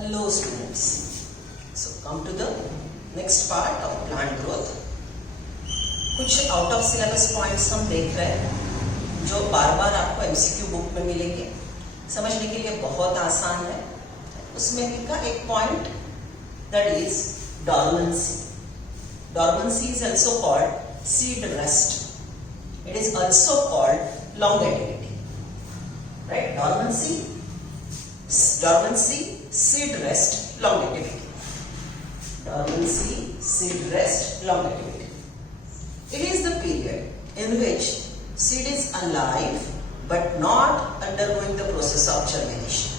Hello students. So come to the next part of plant growth. कुछ out of syllabus points हम देख रहे हैं जो बार बार आपको एमसीक्यू बुक में मिलेंगे, समझने के लिए बहुत आसान है। उसमें का एक point that is dormancy. Dormancy is also called seed rest. It is also called longevity. Right? Dormancy, seed rest, longevity. Dormancy, seed rest, longevity. It is the period in which seed is alive but not undergoing the process of germination.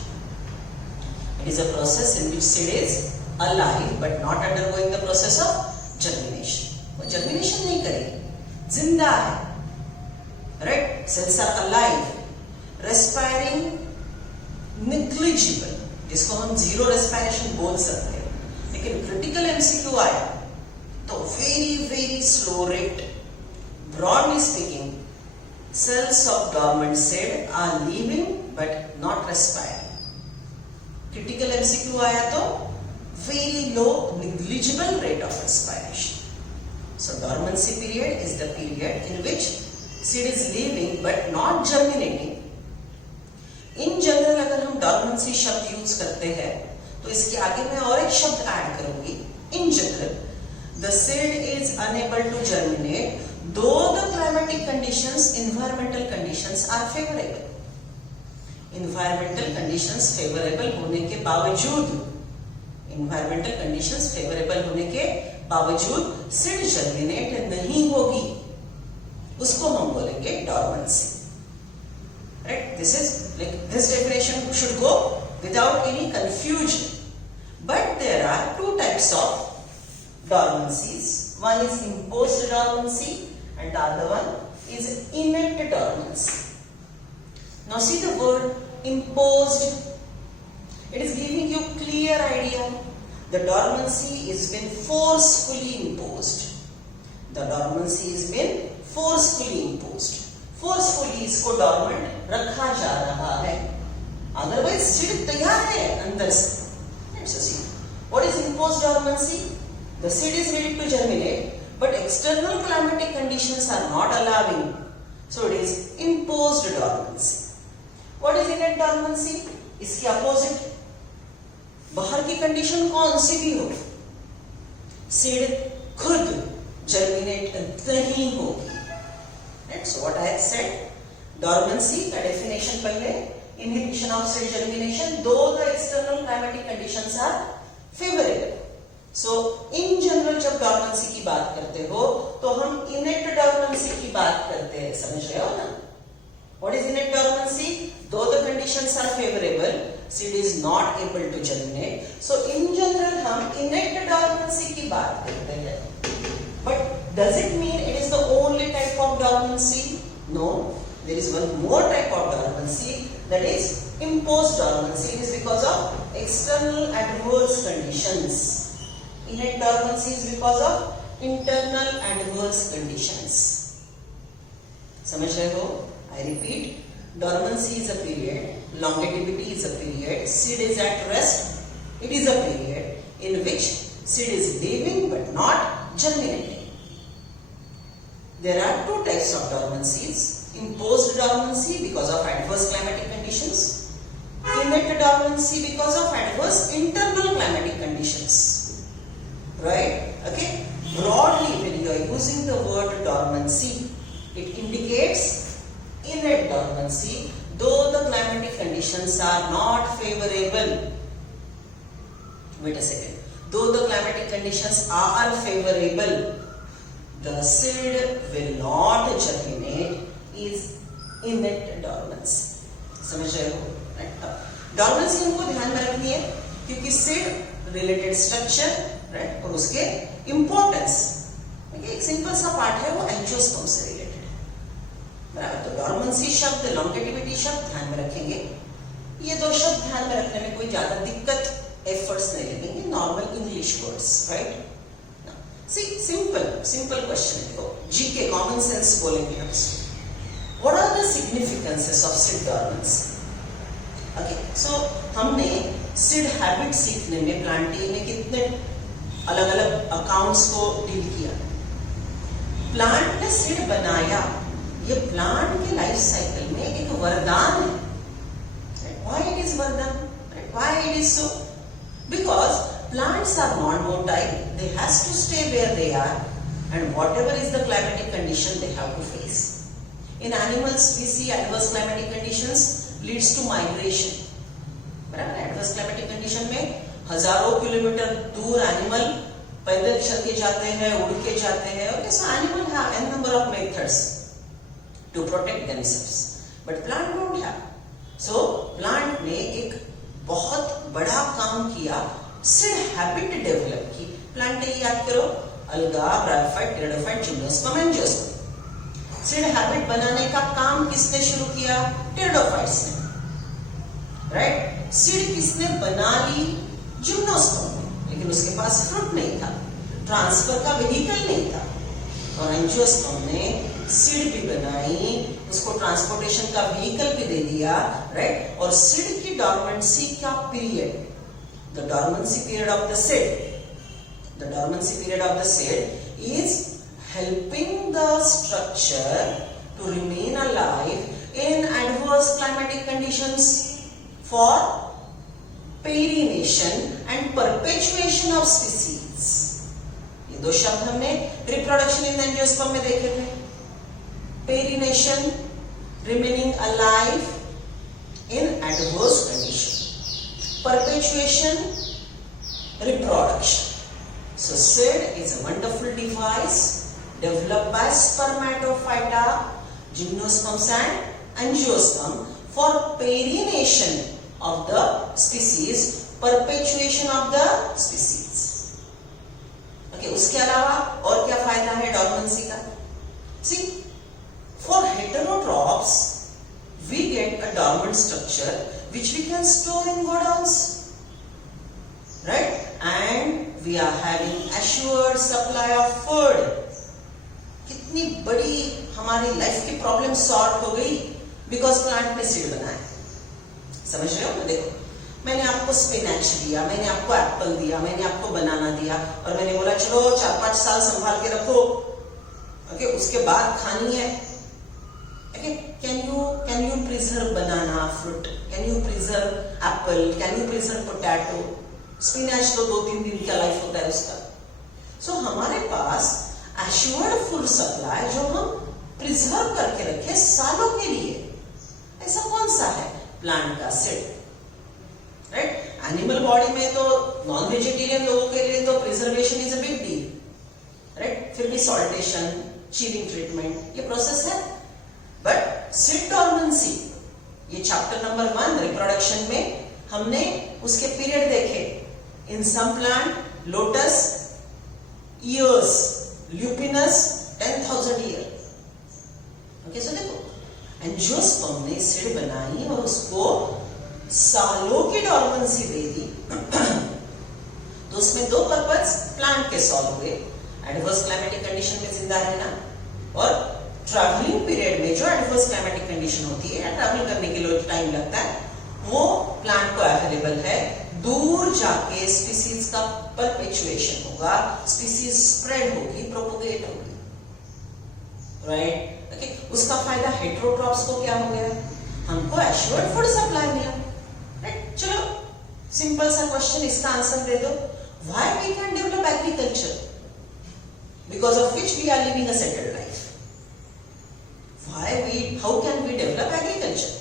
It is a process in which seed is alive but not undergoing the process of germination. वो germination नहीं करेगी, जिंदा है. Right? Cells are alive, respiring, negligible. इसको हम zero respiration बोल सकते हैं, लेकिन क्रिटिकल एमसीक्यू आया तो very slow rate. Broadly speaking, cells of dormant seed are living but not respiring. Critical MCQ आया तो very low, negligible rate of respiration. So dormancy period is the period in which seed is living but not germinating. In general अगर हम डॉर्मेंसी शब्द यूज करते हैं तो इसके आगे मैं और एक शब्द ऐड करूंगी. In general, the seed is unable to germinate though the climatic conditions, environmental conditions are favourable. Environmental conditions favourable होने के बावजूद, एनवायरमेंटल कंडीशंस फेवरेबल होने के बावजूद सीड जर्मिनेट नहीं होगी, उसको हम बोलेंगे dormancy. Right? This is like this definition should go without any confusion. But there are two types of dormancies. One is imposed dormancy and the other one is innate dormancy. Now see the word imposed. It is giving you clear idea. The dormancy is been forcefully imposed. The dormancy is been forcefully imposed. Forcefully इसको डॉर्मेंट रखा जा रहा है, otherwise seed तैयार है अंदर से. Let's see what is imposed dormancy. The seed is ready to germinate but external climatic conditions are not allowing, so it is imposed dormancy. What is innate dormancy? इसके अपोजिट, बाहर की कंडीशन कौन सी भी हो, सीड खुद जर्मिनेट नहीं होगी. So what I have said, dormancy का definition पहले, inhibition of cell germination though the external climatic conditions are favorable. So in general जब dormancy की बात करते हो तो हम innate dormancy की बात करते हैं, समझ रहे हो ना? What is innate dormancy? Though the conditions are favorable, seed is not able to germinate. So in general हम innate dormancy की बात करते हैं. But does it mean it is the only type of dormancy? No, there is one more type of dormancy, that is imposed dormancy. It is because of external adverse conditions. Innate dormancy is because of internal adverse conditions. समझ रहे हो? I repeat, dormancy is a period, longevity is a period, seed is at rest. It is a period in which seed is living but not germinating. There are two types of dormancies. Imposed dormancy because of adverse climatic conditions. Innate dormancy because of adverse internal climatic conditions. Right? Okay? Broadly, when you are using the word dormancy, it indicates innate dormancy though the climatic conditions are not favorable. Wait a second. Though the climatic conditions are favorable, the seed will not germinate, is innate dormancy. समझ रहे हो? डॉर्मेंसी हमको ध्यान में रखनी है क्योंकि seed related structure, right, और उसके इंपॉर्टेंस. एक सिंपल सा पार्ट है वो एंजियोस्पर्म से रिलेटेड है, बराबर. तो डॉर्मेंसी शब्द, लॉन्गेटिविटी शब्द ध्यान में रखेंगे. ये दो शब्द ध्यान में रखने में कोई ज्यादा दिक्कत, एफर्ट्स नहीं लगेंगे, normal English words, right. See, simple question देखो, GK common sense बोलेंगे हम इसको. What are the significances of seed dormancy? Okay, so हमने सीड हैबिट सीखने में प्लांटी ने कितने अलग अलग अकाउंट्स को डील किया। प्लांट ने सीड बनाया, ये प्लांट के लाइफ साइकिल में एक वरदान है। Why it is वरदान? Why it is so? Because plants are non-motile, they has to stay where they are, and whatever is the climatic condition they have to face. In animals we see adverse climatic conditions leads to migration. बराबर, adverse climatic condition में हजारों किलोमीटर दूर एनिमल पैदल चल के जाते हैं, उड़ के जाते हैं, और so animal have n number of methods to protect themselves, but plant don't have. So plant ने एक बहुत बड़ा काम किया, सीड हैबिट डेवलप की। प्लांट ने याद करो, अलगा, bryophyte, pteridophyte, gymnosperm, angiosperm. Seed habit बनाने का काम किसने शुरू किया? टेरिडोफाइट्स ने, राइट? सीड किसने बना ली? जिम्नोस्पर्म ने, लेकिन उसके पास फ्रूट नहीं था, ट्रांसफर का व्हीकल नहीं था, और एंजियोस्पर्म ने सीड भी बनाई, उसको ट्रांसपोर्टेशन का व्हीकल भी दे दिया, राइट? और सीड की डॉर्मेंसी का period, the dormancy period of the seed is helping the structure to remain alive in adverse climatic conditions for perennation and perpetuation of species. ये दो शब्द हमने रिप्रोडक्शन इन एंजियोस्पर्म में देखे थे। Perennation, remaining alive in adverse condition, perpetuation, reproduction. So seed is a wonderful device developed by Spermatophyta, Gymnosperms and Angiosperm for perination of the species, perpetuation of the species. Okay, उसके अलावा और क्या फायदा है डॉर्मेंसी का? See, for heterotrophs, we get a dormant structure which we can store in godowns, right? And we are having assured supply of food. कितनी बड़ी हमारी लाइफ की प्रॉब्लम सॉल्व हो गई बिकॉज प्लांट ने सीड बनाया। समझ रहे हो? देखो, मैंने आपको स्पिनच दिया, मैंने आपको एप्पल दिया, मैंने आपको बनाना दिया, और मैंने बोला चलो 4-5 साल संभाल के रखो, ओके, उसके बाद खानी है। Okay, can you preserve banana fruit? Can you preserve Apple? Can you preserve potato? Spinach तो 2-3 दिन का लाइफ होता है उसका। सो हमारे पास एश्योर्ड फूड सप्लाई जो हम प्रिजर्व करके रखे सालों के लिए, ऐसा कौन सा है? प्लांट का सीड, राइट? एनिमल बॉडी में तो नॉन वेजिटेरियन लोगों के लिए तो preservation is a big deal, right? फिर भी सॉल्टेशन, चिलिंग ट्रीटमेंट, ये प्रोसेस है। बट सीड डॉर्मेंसी, ये चैप्टर नंबर 1 रिप्रोडक्शन में हमने उसके पीरियड देखे। In some plant, lotus years, lupinus 10,000 year. Okay, so देखो, एंजियोस्पर्म ने सीड बनाई और उसको सालों की डॉर्मेंसी दे दी। तो उसमें 2 पर्पस प्लांट के सॉल्व हुए, एडवर्स क्लाइमेटिक कंडीशन में जिंदा रहना, और ट्रैवलिंग पीरियड में जो एडवर्स क्लाइमेटिक कंडीशन होती है, ट्रैवल करने के लिए टाइम लगता है, वो प्लांट को अवेलेबल है। दूर जाके स्पीसीज का परपेचुएशन होगा, स्पीसीज स्प्रेड होगी, प्रोपोगेट होगी, राइट? ओके, उसका फायदा हेटेरोट्रॉप्स को क्या हो गया? हमको एश्योर्ड फूड सप्लाई मिला, राइट? चलो सिंपल सा क्वेश्चन, इसका आंसर दे दो। Why we can develop agriculture? Because of which we are living a settled life. how can we develop agriculture?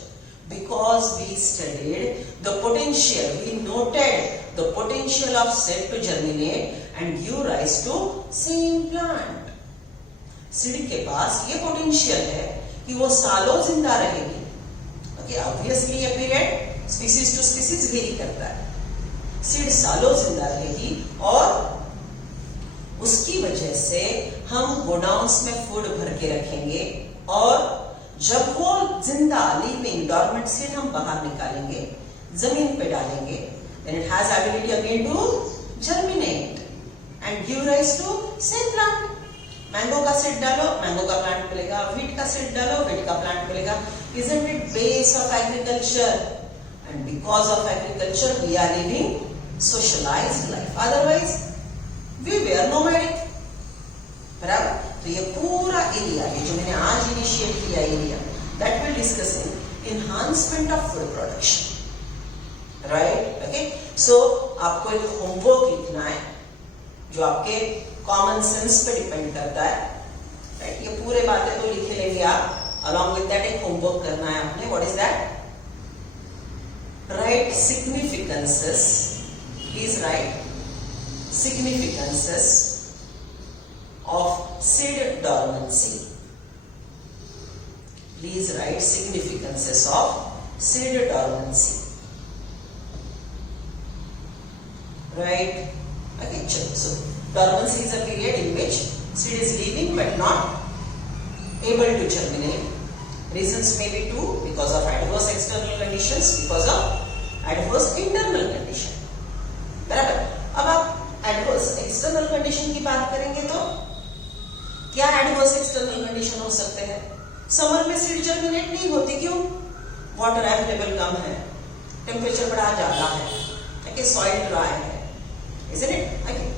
Because we studied the potential, we noted the potential of seed to germinate and give rise to same plant. Seed के पास ये पोटेंशियल है कि वो सालों जिंदा रहेगी। Okay, obviously ये period species to species vary करता है। सीड सालों जिंदा रहेगी और उसकी वजह से हम गोडाउन्स में फूड भर के रखेंगे, और जब वो जिंदा लिविंग डॉर्मेंट सीड हम बाहर निकालेंगे, जमीन पे डालेंगे, then it has ability again to germinate and give rise to same plant. Mango का सीड डालो, मैंगो का प्लांट मिलेगा, व्हीट का सीड डालो, व्हीट का प्लांट मिलेगा। Isn't it base of agriculture? and because of agriculture we are living socialized life, otherwise we were nomadic. बराबर? तो ये पूरा एरिया, ये जो मैंने आज इनिशिएट किया area, that will discuss in enhancement of food production, right? Okay, so आपको एक होमवर्क लिखना है जो आपके कॉमन सेंस पे डिपेंड करता है, राइट? ये पूरे बातें तो लिखे लेंगे आप, along with that एक होमवर्क करना है आपने. What is that? Write significances. Please write significances of seed dormancy. Please write significances of seed dormancy. Right? Okay, so dormancy is a period in which seed is living but not able to germinate. Reasons may be two, because of adverse external conditions, because of adverse internal condition. बराबर? अब आप adverse external condition की बात करेंगे तो क्या adverse external condition हो सकते हैं? समर में सीड जर्मिनेट नहीं होती, क्यों? वाटर अवेलेबल कम है, टेम्परेचर बड़ा ज्यादा है, सॉइल ड्राई है, isn't it? Okay.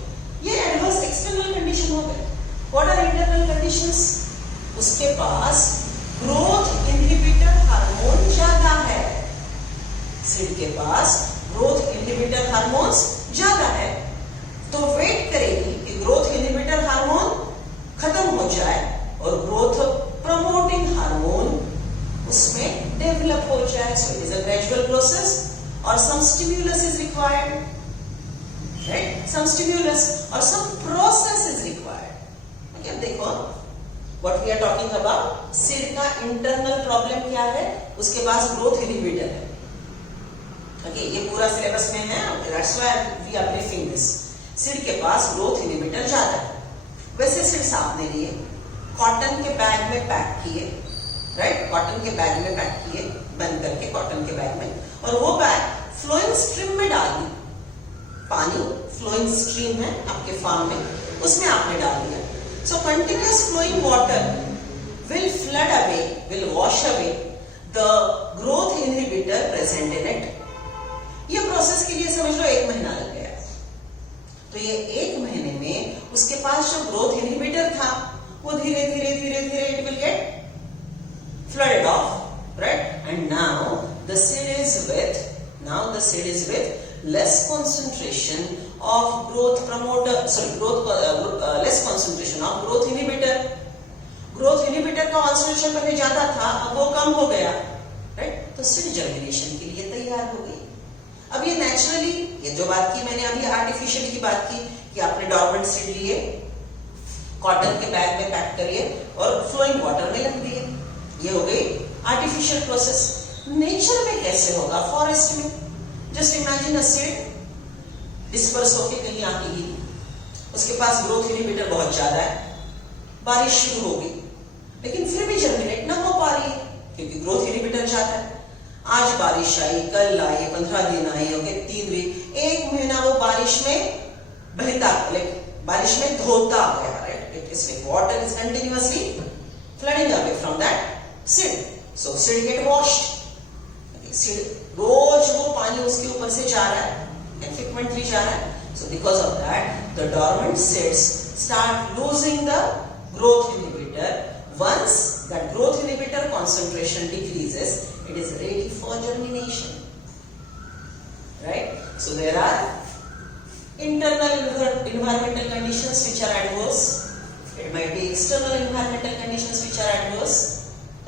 ये adverse external condition हो गए. What are internal conditions? उसके पास ग्रोथ इनहिबिटर हार्मोन ज्यादा है. सीड के पास ग्रोथ इनहिबिटर हार्मोन्स ज्यादा है, तो वेट करेगी कि ग्रोथ इनहिबिटर हार्मोन खत्म हो जाए और ग्रोथ प्रमोटिंग हार्मोन उसमें डेवलप हो जाए. So it is a gradual process और some stimulus is required, right? Some stimulus और some process is required. Okay, अब देखो what we are talking about, seed का इंटरनल प्रॉब्लम क्या है? उसके पास ग्रोथ इनहिबिटर है. ओके, ये पूरा सिलेबस में है, that's why we are briefing this. Seed के पास ग्रोथ इनहिबिटर ज्यादा है. वैसे सीड्स आपने लिए, कॉटन के बैग में पैक किए, राइट? कॉटन के बैग में पैक किए, बंद करके कॉटन के बैग में, और वो बैग फ्लोइंग स्ट्रीम में डाल दी. पानी फ्लोइंग स्ट्रीम है आपके फार्म में, उसमें आपने डाल दिया. So continuous flowing water will flood away, will wash away the growth inhibitor present in it. ये प्रोसेस के लिए समझ लो 1 महीना लग गया. तो ये 1 महीने में उसके पास जो ग्रोथ इनहिबिटर था वो धीरे धीरे धीरे धीरे it will get flooded off, right? And now the seed is with less concentration of growth promoter, less concentration of growth inhibitor. Growth inhibitor का concentration पहले ज्यादा था, अब वो कम हो गया, राइट? तो सीड जर्मिनेशन के लिए तैयार हो गई. अब ये नेचुरली, ये जो बात की मैंने अभी आर्टिफिशियल की बात की कि आपने डॉर्मेंट सीड लिए, कॉटन के बैग में पैक करिए और फ्लोइंग वाटर में रख दिए, ये हो गई आर्टिफिशियल प्रोसेस. नेचर में कैसे होगा? फॉरेस्ट में just imagine a seed disperse होके कहीं आके गिरी, उसके पास ग्रोथ इनहिबिटर बहुत ज्यादा है, बारिश शुरू होगी लेकिन फिर भी जर्मिनेट ना हो पा रही है क्योंकि ग्रोथ इनहिबिटर ज्यादा है. आज बारिश आई, कल आई, 15 दिन आई, ओके, 3 वीक, 1 महीना वो बारिश में बहता, बारिश में धोता गया, right? It is like water is continuously flooding away from that seed, so seed get washed. Seed रोज वो पानी उसके ऊपर से जा रहा है, frequently जा रहा है. So because of that, the dormant seeds start losing the growth inhibitor. Once that growth inhibitor concentration decreases, it is ready for germination, right? So there are internal environmental conditions which are adverse. It might be external environmental conditions which are adverse,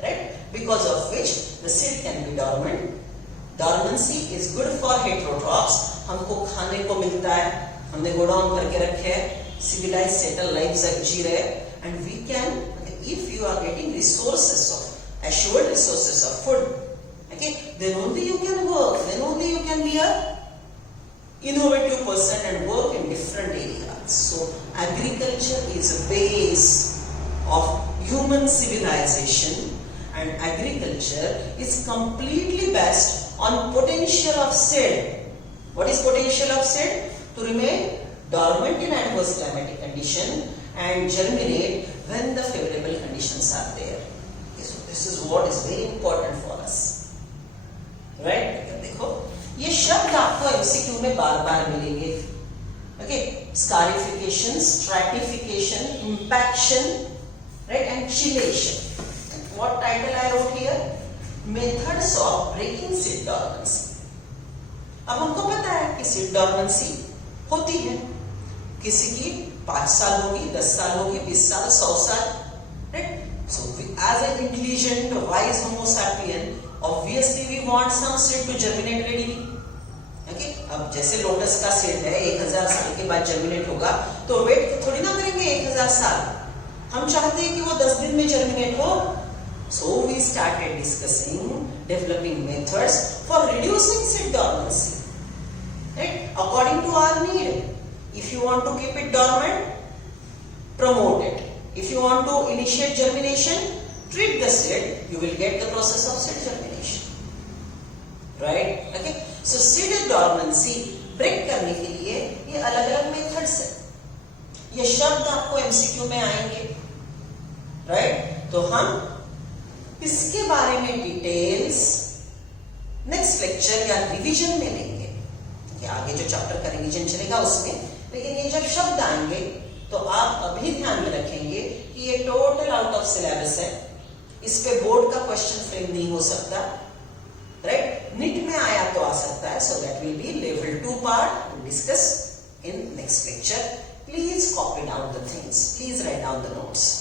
right? Because of which the seed can be dormant. Dormancy is good for heterotrophs. हमको खाने को मिलता है, हमने गोडाउन करके रखे हैं, civilized settled lives जी रहे, and we can, if you are getting resources of assured resources of food, okay, then only you can work, then only you can be a innovative person and work in different areas. So agriculture is a base of human civilization, and agriculture is completely based on potential of seed. What is potential of seed? To remain dormant in adverse climatic condition and germinate when the favorable conditions are there. Okay, so this is what is very important for us, right? देखो शब्द आपको एमसीक्यू में बार बार मिलेंगे. Okay, scarification, stratification, impaction, right, and chelation. What title I wrote here? Methods of breaking seed dormancy. अब हमको पता है कि सीड डॉर्मेंसी होती है. किसी की 5 साल होगी, 10 साल होगी, 20 साल, 100 साल, right. So as an intelligent, wise Homo sapien, obviously we want some seed to germinate readily. Okay? अब जैसे लोटस का सीड है 1000 साल के बाद जर्मिनेट होगा, तो वेट थोड़ी ना करेंगे 1000 साल. हम चाहते हैं कि वो 10 दिन में जर्मिनेट हो. So we started discussing developing methods for reducing seed dormancy, right? According to our need. If you want to keep it dormant, promote it. If you want to initiate germination, treat the seed. You will get the process of seed germination, right? Okay. So seed dormancy break करने के लिए ये अलग-अलग methods है. ये शब्द आपको MCQ में आएंगे, right? तो हम इसके बारे में डिटेल्स नेक्स्ट लेक्चर या रिवीजन में लेंगे. आगे जो चैप्टर का रिवीजन चलेगा उसमें. लेकिन ये जब शब्द आएंगे तो आप अभी ध्यान में रखेंगे कि ये टोटल आउट ऑफ सिलेबस है. इस पे बोर्ड का क्वेश्चन फ्रेम नहीं हो सकता, राइट. नीट में आया तो आ सकता है. So that will be level 2 part two discuss in next lecture. Please copy down the things. Please write down the notes.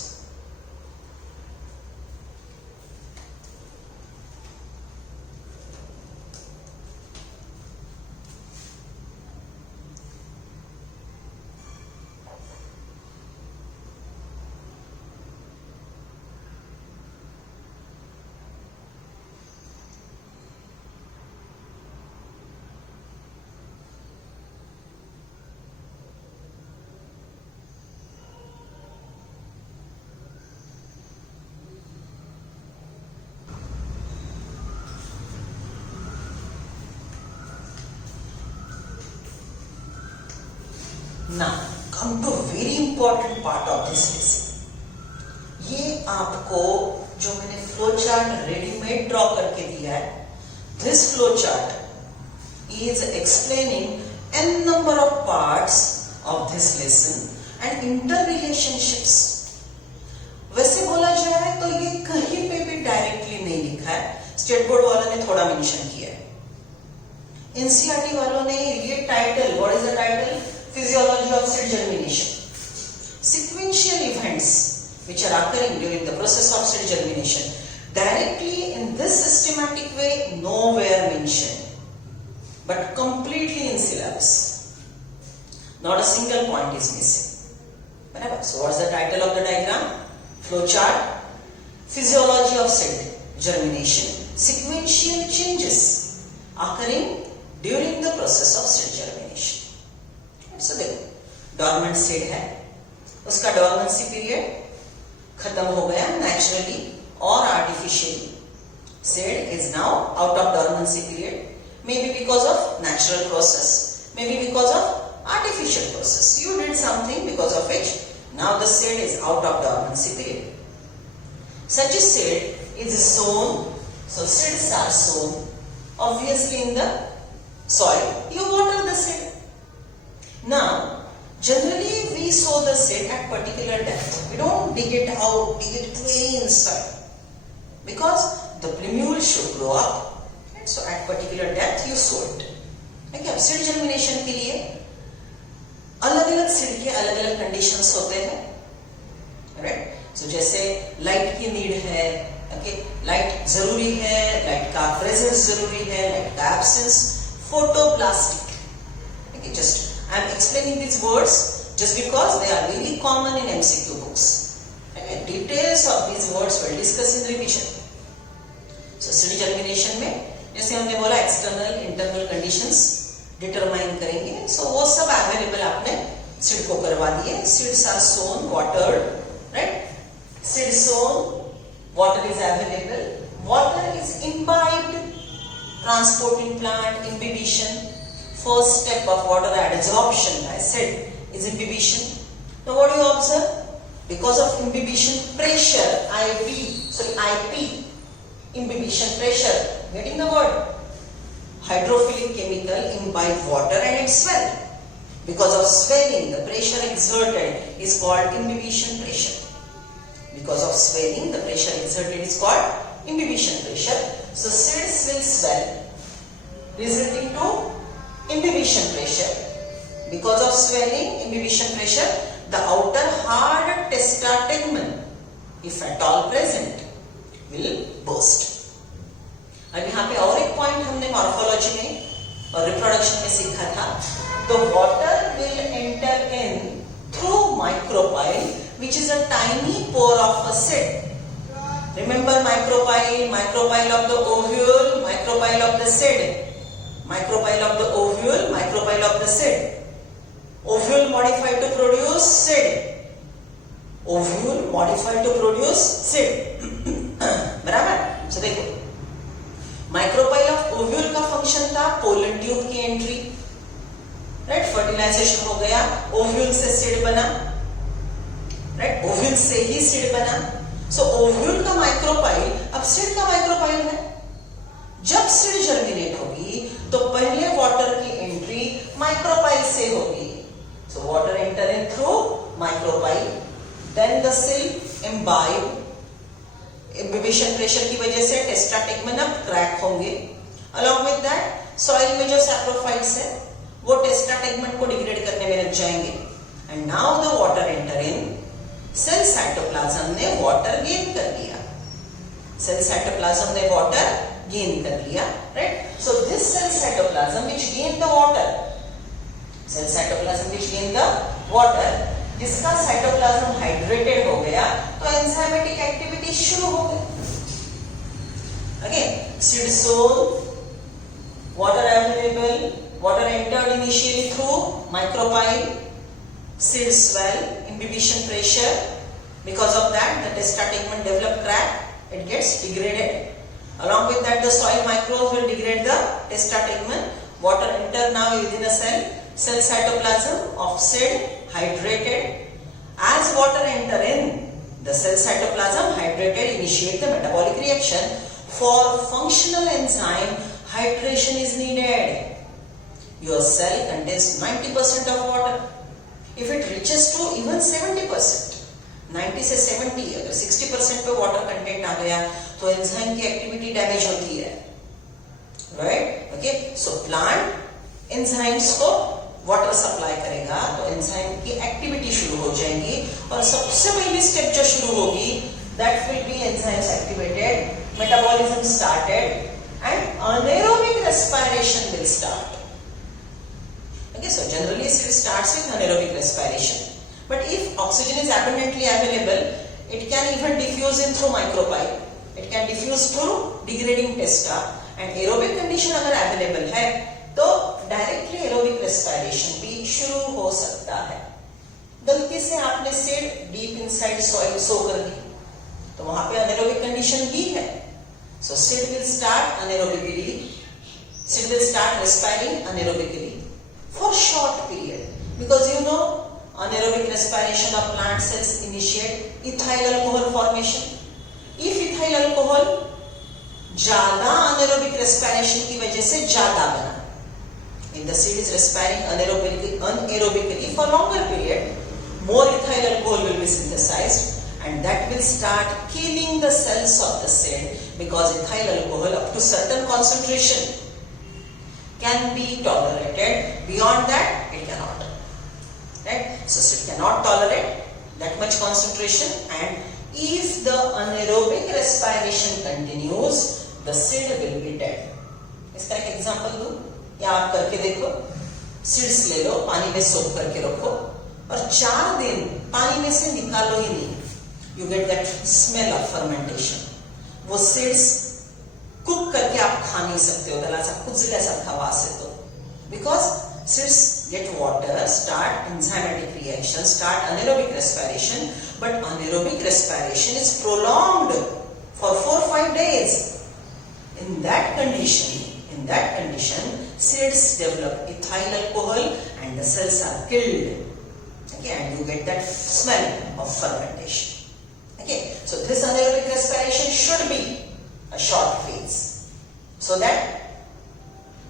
Now come to very important part of this lesson. ये आपको जो मैंने flow chart readymade draw करके दिया है, this flow chart is explaining n number of parts of this lesson and interrelationships. वैसे बोला जाए तो ये कहीं पे भी डायरेक्टली नहीं लिखा है. स्टेट बोर्ड वालों ने थोड़ा मेंशन किया है. एनसीईआरटी वालों ने ये title, what is the title? Physiology of seed germination. Sequential events which are occurring during the process of seed germination. Directly in this systematic way, nowhere mentioned, but completely in syllabus. Not a single point is missing. So what's the title of the diagram? Flow chart. Physiology of seed germination. Sequential changes occurring during the process of seed germination. So देखो, dormant seed है, उसका dormancy period खत्म हो गया नेचुरली और artificially. Seed is now out of dormancy period, may be because of natural process, may be because of artificial process. You did something because of which now the seed is out of dormancy period. Such a seed is sown, so seeds are sown obviously in the soil. You water the seed. Now, generally we sow the seed at particular depth. We don't dig it out, dig it way inside, because the plumule should grow up. Right? So at particular depth you sow it. Okay, seed germination के लिए अलग-अलग सीड के अलग-अलग कंडीशंस होते हैं. Right? So जैसे लाइट की नीड है, okay, लाइट जरूरी है, लाइट का प्रेजेंस जरूरी है, लाइट का एब्सेंस, फोटोप्लास्टिक. Okay, just I am explaining these words just because they are very common in MCQ books. Okay, details of these words we'll discuss in revision. So seed germination में जैसे हमने बोला एक्सटर्नल इंटरनल कंडीशंस डिटरमाइन करेंगे. So वो सब अवेलेबल आपने सीड को करवा दिए. Seeds are sown, watered, right? Seed sown, water is available. Water is imbibed, transporting plant, imbibition. First step of water adsorption by seed is imbibition. Now what do you observe? Because of imbibition, pressure, IP, imbibition pressure, getting the word? hydrophilic chemical imbibe water and it swell. Because of swelling, the pressure exerted is called imbibition pressure. Because of swelling, the pressure exerted is called imbibition pressure. So seeds will swell, resulting to imbibition pressure. Because of swelling, imbibition pressure, the outer hard testategmen, if at all present, will burst. अब यहाँ पे और एक पॉइंट हमने मॉर्फोलॉजी में और रिप्रोडक्शन में सीखा था. The water will enter in through micropyle, which is a tiny pore of a seed. Remember micropyle, micropyle of the ovule, micropyle of the seed. Micropyle of the ovule, micropyle of the seed. Ovule modified to produce seed. Ovule modified to produce seed. बराबर? So देखो, micropyle of ovule का फंक्शन था pollen tube की entry, right. Fertilisation हो गया, ओव्यूल से सीड बना, right. Ovule से ही सीड बना. सो ओव्यूल का माइक्रोपाइल अब सीड का माइक्रोपाइल है. जब सीड जर्मिनेट होगी तो पहले वाटर की एंट्री माइक्रोपाइल से होगी. So water enter in through micropyle, then the cell imbibe. Imbibition pressure की वजह से टेस्टाटेगमेन अब क्रैक होंगे. अलॉन्ग विद दैट सॉइल में जो सैप्रोफाइट्स है वो टेस्टाटेगमेन को डिग्रेड करने में लग जाएंगे. And now the water enter in. Cell cytoplasm ने वाटर गेन कर लिया. सेल साइटोप्लाज्म ने वाटर गेन कर लिया, right. So this cell cytoplasm which gain the water, cell cytoplasm which gain the water, जिसका साइटोप्लाज्म हाइड्रेटेड हो गया तो एंजाइमेटिक एक्टिविटी शुरू हो गई. Again seed sown, water available, water entered initially through micropyle, seed swell, imbibition pressure. Because of that, the testategmen develop crack, it gets degraded. Along with that, the soil microbes will degrade the testategmen. Water enter now within a cell, cell cytoplasm of seed hydrated. As water enter in, the cell cytoplasm hydrated initiate the metabolic reaction. For functional enzyme, hydration is needed. Your cell contains 90% of water. If it reaches to even 70%, 90 से 70, अगर 60% पे water content आ गया तो enzyme की activity damage होती है, right? Okay, so plant enzymes को water supply करेगा तो एंजाइम की एक्टिविटी शुरू हो जाएगी और सबसे पहली स्टेप जो शुरू होगी that will be enzymes activated, metabolism started and anaerobic respiration will start. Okay, so generally it starts with anaerobic respiration, but if oxygen is abundantly available, it can even diffuse in through micropyle, it can diffuse through degrading testa, and aerobic condition अगर available है तो directly aerobic respiration भी शुरू हो सकता है. गलती से आपने seed deep inside soil sow कर दी तो वहां पे अनेरोबिक कंडीशन भी है. So seed will start anaerobically, seed will start respiring anaerobically for short period, because you know anaerobic respiration of plant cells initiate ethyl alcohol formation. if ethyl alcohol ज्यादा anaerobic respiration की वजह से ज्यादा बना, if the seed is respiring anaerobically for longer period, more ethyl alcohol will be synthesized and that will start killing the cells of the seed, because ethyl alcohol up to certain concentration can be tolerated, beyond that it cannot, right? So seed cannot tolerate that much concentration, and if the anaerobic respiration continues, the seed will be dead. इसका एक एग्जांपल दूं या आप करके देखो. सीड्स ले लो, पानी में सोक करके रखो और 4 दिन पानी में से निकालो ही नहीं. You get that smell of fermentation. वो सीड्स कुक करके आप खा नहीं सकते हो, त्याला असा कुजल्यासारखा वास येतो. Because seeds get water, start enzymatic reaction, start anaerobic respiration, but anaerobic respiration is prolonged for 4-5 days. In that condition, seeds develop ethyl alcohol and the cells are killed. Okay, and you get that smell of fermentation. Okay, so this anaerobic respiration should be a short phase, so that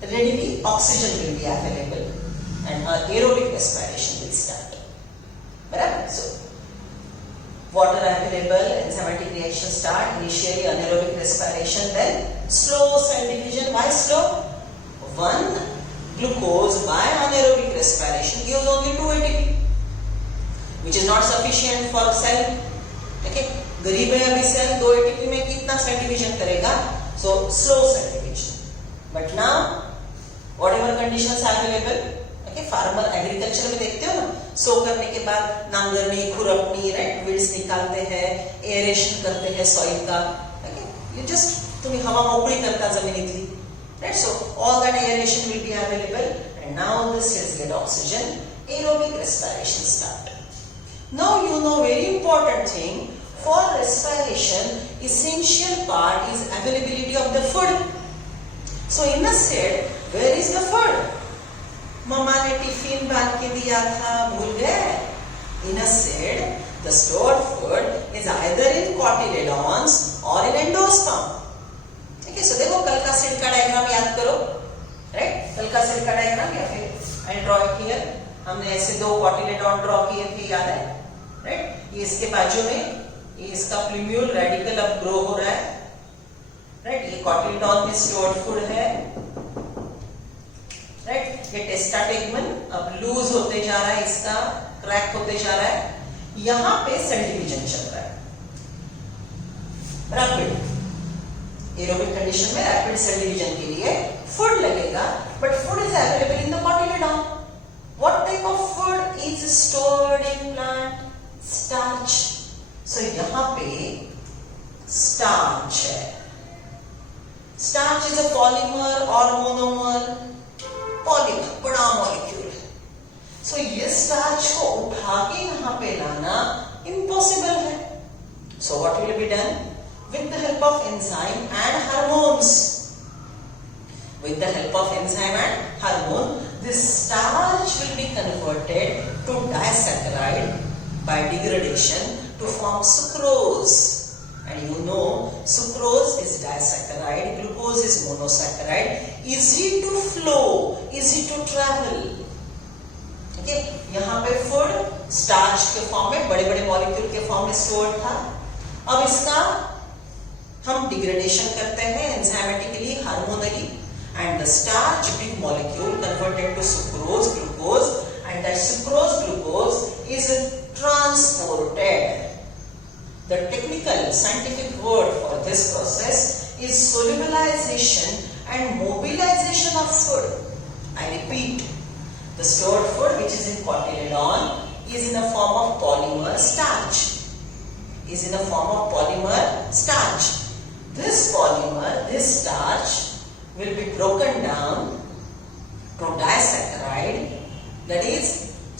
the readily oxygen will be available and aerobic respiration will start. Barabar? So water available, enzymatic reaction start, initially anaerobic respiration, then slow cell division. Why slow? 1 glucose by anaerobic respiration gives only 2 ATP, which is not sufficient for cell. Okay, गरीब है अभी सेल, 2 ATP में कितना cell division करेगा? So slow cell division. But now whatever conditions are available, okay, farmer agriculture में देखते हो ना, सो करने के बाद नांगरनी, खुरपनी, राइट, वीड्स निकालते हैं, एरेशन करते हैं सॉइल का. Okay, you just तुम्ही हवा मोकळी करता जमिनीतली. Right, so all that aeration will be available, and now the cells get oxygen. Aerobic respiration start. Now you know very important thing. For respiration, essential part is availability of the food. So in the said, where is the food? मम्मा ने टिफिन बांध के दिया था, भूल गए? In a said, the stored food is either in cotyledons or in endosperm. ठीक है, सो देखो कल का सेल का डायग्राम याद करो, राइट? कल का सेल का डायग्राम या फिर आई ड्रॉ हियर, हमने ऐसे 2 कोटिलेडॉन ड्रॉ किए थे, याद है? राइट, ये इसके बाजू में ये इसका प्लूम्यूल रेडिकल अब ग्रो हो रहा है, राइट? ये कोटिलेडॉन में स्टोर्ड फूड है, राइट? ये टेस्टाटेगमन अब लूज होते जा रहा है, इसका क्रैक होते जा रहा है. यहां पे सेल डिवीजन चल रहा है, रैपिड एरोबिक कंडीशन में. रैपिड सेल डिवीजन के लिए फूड लगेगा, but food is available in the cotyledon. What type of food is stored in plant? Starch. So यहां पे स्टार्च है. स्टार्च इज अ पॉलीमर और मोनोमर? पॉलीमर, बड़ा molecule है. सो ये स्टार्च को उठा के यहां पे लाना इम्पॉसिबल है. So what will be done? With the help of enzyme and hormones. With the help of enzyme and hormone, this starch will be converted to disaccharide by degradation to form sucrose. And you know, sucrose is disaccharide, glucose is monosaccharide, easy to flow, easy to travel. Okay, यहाँ पे food starch के फॉर्म में, बड़े बड़े मॉलिक्यूल के फॉर्म में stored था. अब इसका हम डिग्रेडेशन करते हैं enzymatically, hormonally, and the starch big molecule converted to sucrose, glucose, and that sucrose glucose is transported. The technical scientific word for this process is solubilization and mobilization of food. I repeat, the stored food which is in cotyledon is in a form of polymer starch. Is in a form of polymer starch. This polymer, this starch will be broken down to disaccharide, that is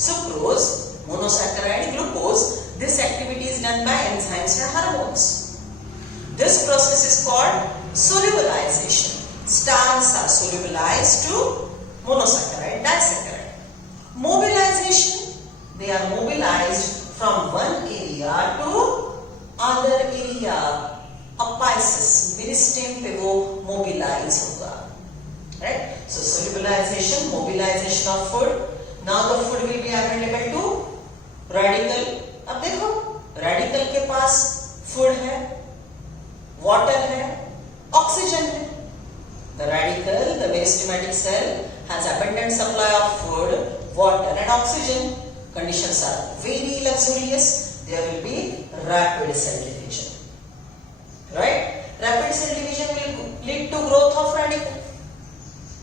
sucrose, monosaccharide, glucose. This activity is done by enzymes and hormones. This process is called solubilization. Starches are solubilized to monosaccharide, disaccharide. Mobilization, they are mobilized from one area to other area. Apices, meristem पे वो mobilize होगा, right? So solubilization, mobilization of food. Now the food will be available to radical. अब देखो, radical के पास food है, water है, oxygen है. The radical, the meristematic cell has abundant supply of food, water and oxygen. Conditions are very luxurious. There will be rapid cell division. Right? Rapid cell division will lead to growth of radical.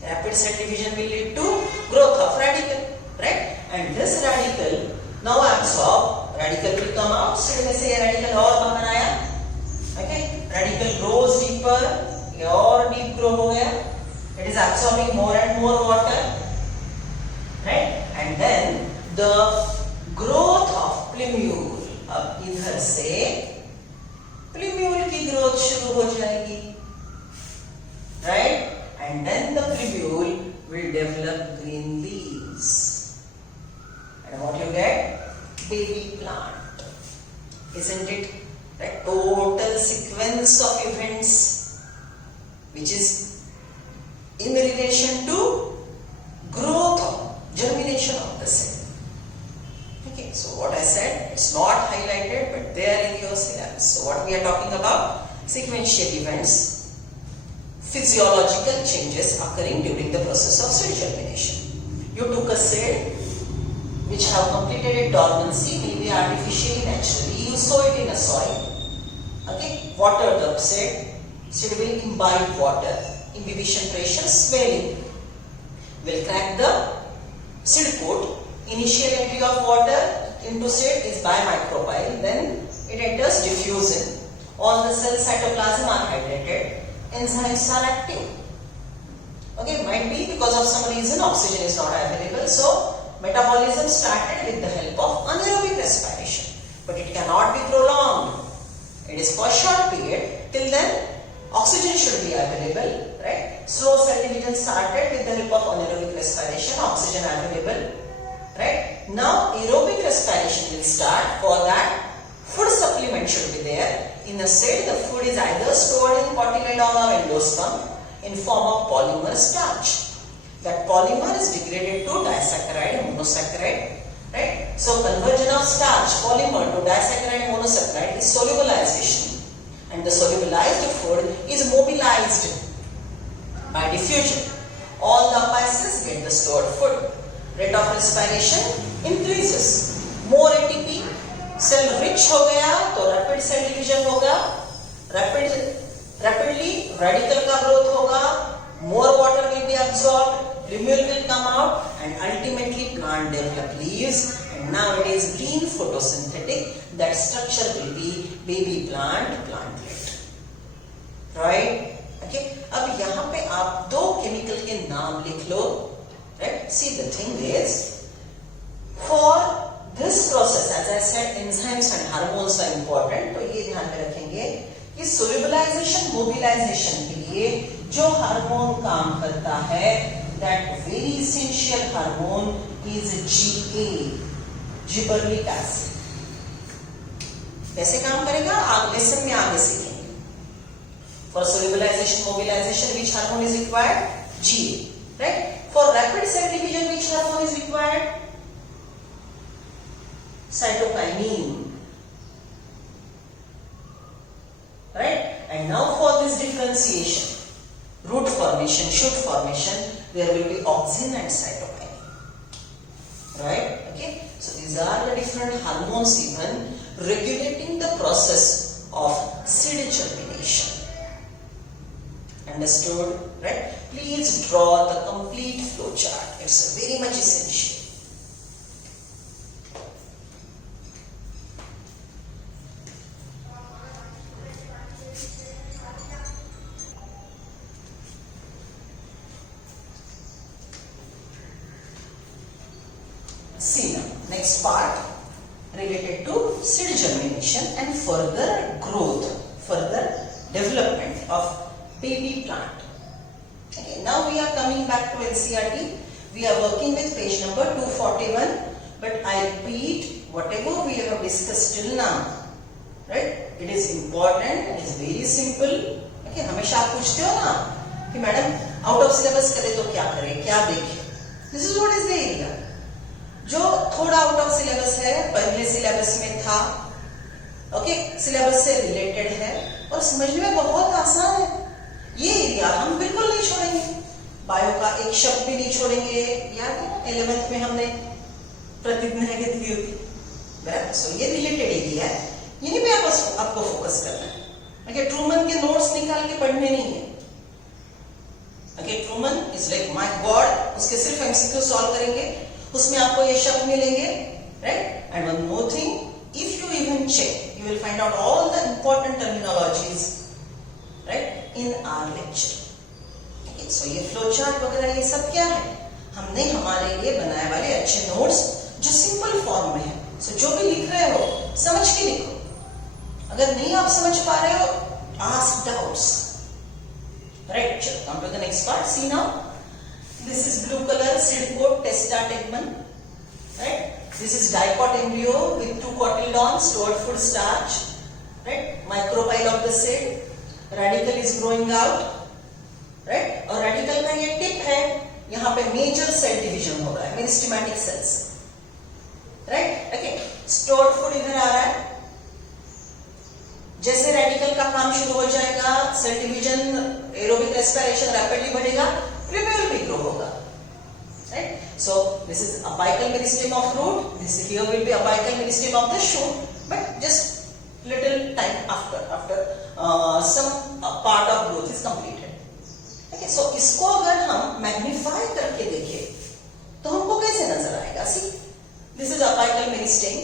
Rapid cell division will lead to growth of radical. Right? And this radical now absorb. Radical will come out. So में से radical और बाहर आया. Okay? Radical grows deeper. ये और deep grow हो गया. It is absorbing more and more water. Right? And then the growth of plumule. अब इधर से प्लूम्यूल की ग्रोथ शुरू हो जाएगी, right? And then the plumule will develop green leaves, and what you get? Baby plant. Isn't it a total sequence of events which is in relation to growth of germination of the cell. Okay, so what I said, it's not highlighted, but they are in your syllabus. So what we are talking about? Sequential events, physiological changes occurring during the process of cell germination. You took a cell which have completed a dormancy, maybe artificially, naturally. You sow it in a soil. Okay, water the seed. Seed will imbibe water. Imbibition pressure, swelling will crack the seed coat. Initial entry of water into seed is by micropyle. Then it enters diffusion. All the cell cytoplasm are hydrated. Enzymes are active. Okay, might be because of some reason oxygen is not available. So metabolism started with the help of anaerobic respiration, but it cannot be prolonged. It is for a short period. Till then, oxygen should be available, right? Slow cell division started with the help of anaerobic respiration, oxygen available, right? Now, aerobic respiration will start. For that, food supplement should be there. In a cell, the food is either stored in cotyledon or endosperm in form of polymer starch. That polymer is degraded to disaccharide, monosaccharide, right? So conversion of starch, polymer to disaccharide, monosaccharide is solubilization, and the solubilized food is mobilized by diffusion. All the apices get the stored food. Rate of respiration increases. More ATP, cell rich हो गया तो rapid cell division होगा. Rapidly radical का growth होगा. More water will be absorbed. Plumule will come out, and ultimately plant develop leaves, and now it is green photosynthetic. That structure will be baby plant, plantlet, right? Okay. अब यहाँ पे आप दो chemical के नाम लिख लो, right? See, the thing is, for this process, as I said, enzymes and hormones are important. तो ये ध्यान में रखेंगे कि solubilization, mobilization के लिए जो हार्मोन काम करता है, that very essential hormone is GA, gibberellic acid. कैसे काम करेगा? आप लेसन में आगे सीखेंगे. For solubilization, mobilization, which hormone is required? GA, right? For rapid cell division, which hormone is required? Cytokinin, right? And now for this differentiation, root formation, shoot formation, there will be auxin and cytokinin, right? Okay, so these are the different hormones even regulating the process of seed germination. Understood, right? Please draw the complete flow chart. It's very much essential. See now, next part related to seed germination and further growth, further development of baby plant. Okay, now we are coming back to NCERT. We are working with page number 241, but I repeat whatever we have discussed till now, right? It is important, it is very simple. Okay, हमेशा आप पूछते हो ना कि madam out of syllabus करे तो क्या करें, क्या देखें? This is what is the area. जो थोड़ा आउट ऑफ सिलेबस है, पहले सिलेबस में था, ओके, सिलेबस से रिलेटेड है और समझने में बहुत आसान है, ये एरिया हम बिल्कुल नहीं छोड़ेंगे. बायो का एक शब्द भी नहीं छोड़ेंगे. याद है 11th में हमने प्रतिज्ञा की थी, बराबर? सो ये रिलेटेड एरिया है, यहीं पे आपको फोकस करना है. ओके, ट्रूमन के नोट्स निकाल के पढ़ने नहीं है. Okay, Truman is like my God, उसके सिर्फ एमसीक्यू सॉल्व करेंगे, उसमें आपको ये शब्द मिलेंगे, right? And one more thing, if you even check, you will find out all the important terminologies, right, in our lecture. Okay, so ये flow chart वगैरह ये सब क्या है? हमने हमारे लिए बनाए वाले अच्छे नोट्स जो सिंपल फॉर्म में है. सो जो भी लिख रहे हो समझ के लिखो. अगर नहीं आप समझ पा रहे हो, आस्क डाउट्स, राइट? चलो, come to the next part. See now, this is blue color seed coat, testa tegmen, right? This is diploid embryo with 2 cotyledons, stored food starch, right? Micropyle of the seed, radicle is growing out, right. और रेडिकल का ये टिप है, यहाँ पे major cell division हो रहा है meristematic cells, right. Okay, stored food इधर आ रहा है। जैसे रेडिकल का काम शुरू हो जाएगा, cell division, aerobic respiration rapidly बढ़ेगा, प्रिम्यूल भी ग्रो होगा, right. So this is apical meristem of root, this here will be apical meristem of the shoot, but just little time after some part of growth is completed. Okay, so इसको अगर हम मैग्नीफाई करके देखें तो हमको कैसे नजर आएगा? See, this is apical meristem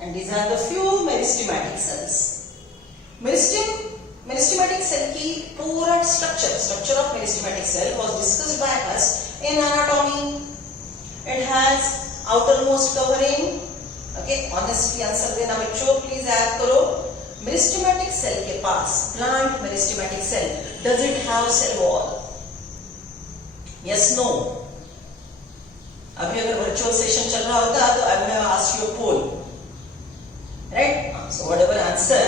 and these are the few meristematic cells. Meristematic cell की पूरा structure of meristematic cell was discussed by us in anatomy. It has outermost covering. Okay, honestly answer देना बच्चों, please add करो। Meristematic cell के पास, plant meristematic cell, does it have cell wall? Yes, no? अभी अगर virtual session चल रहा होता तो I would ask you poll, right? So whatever answer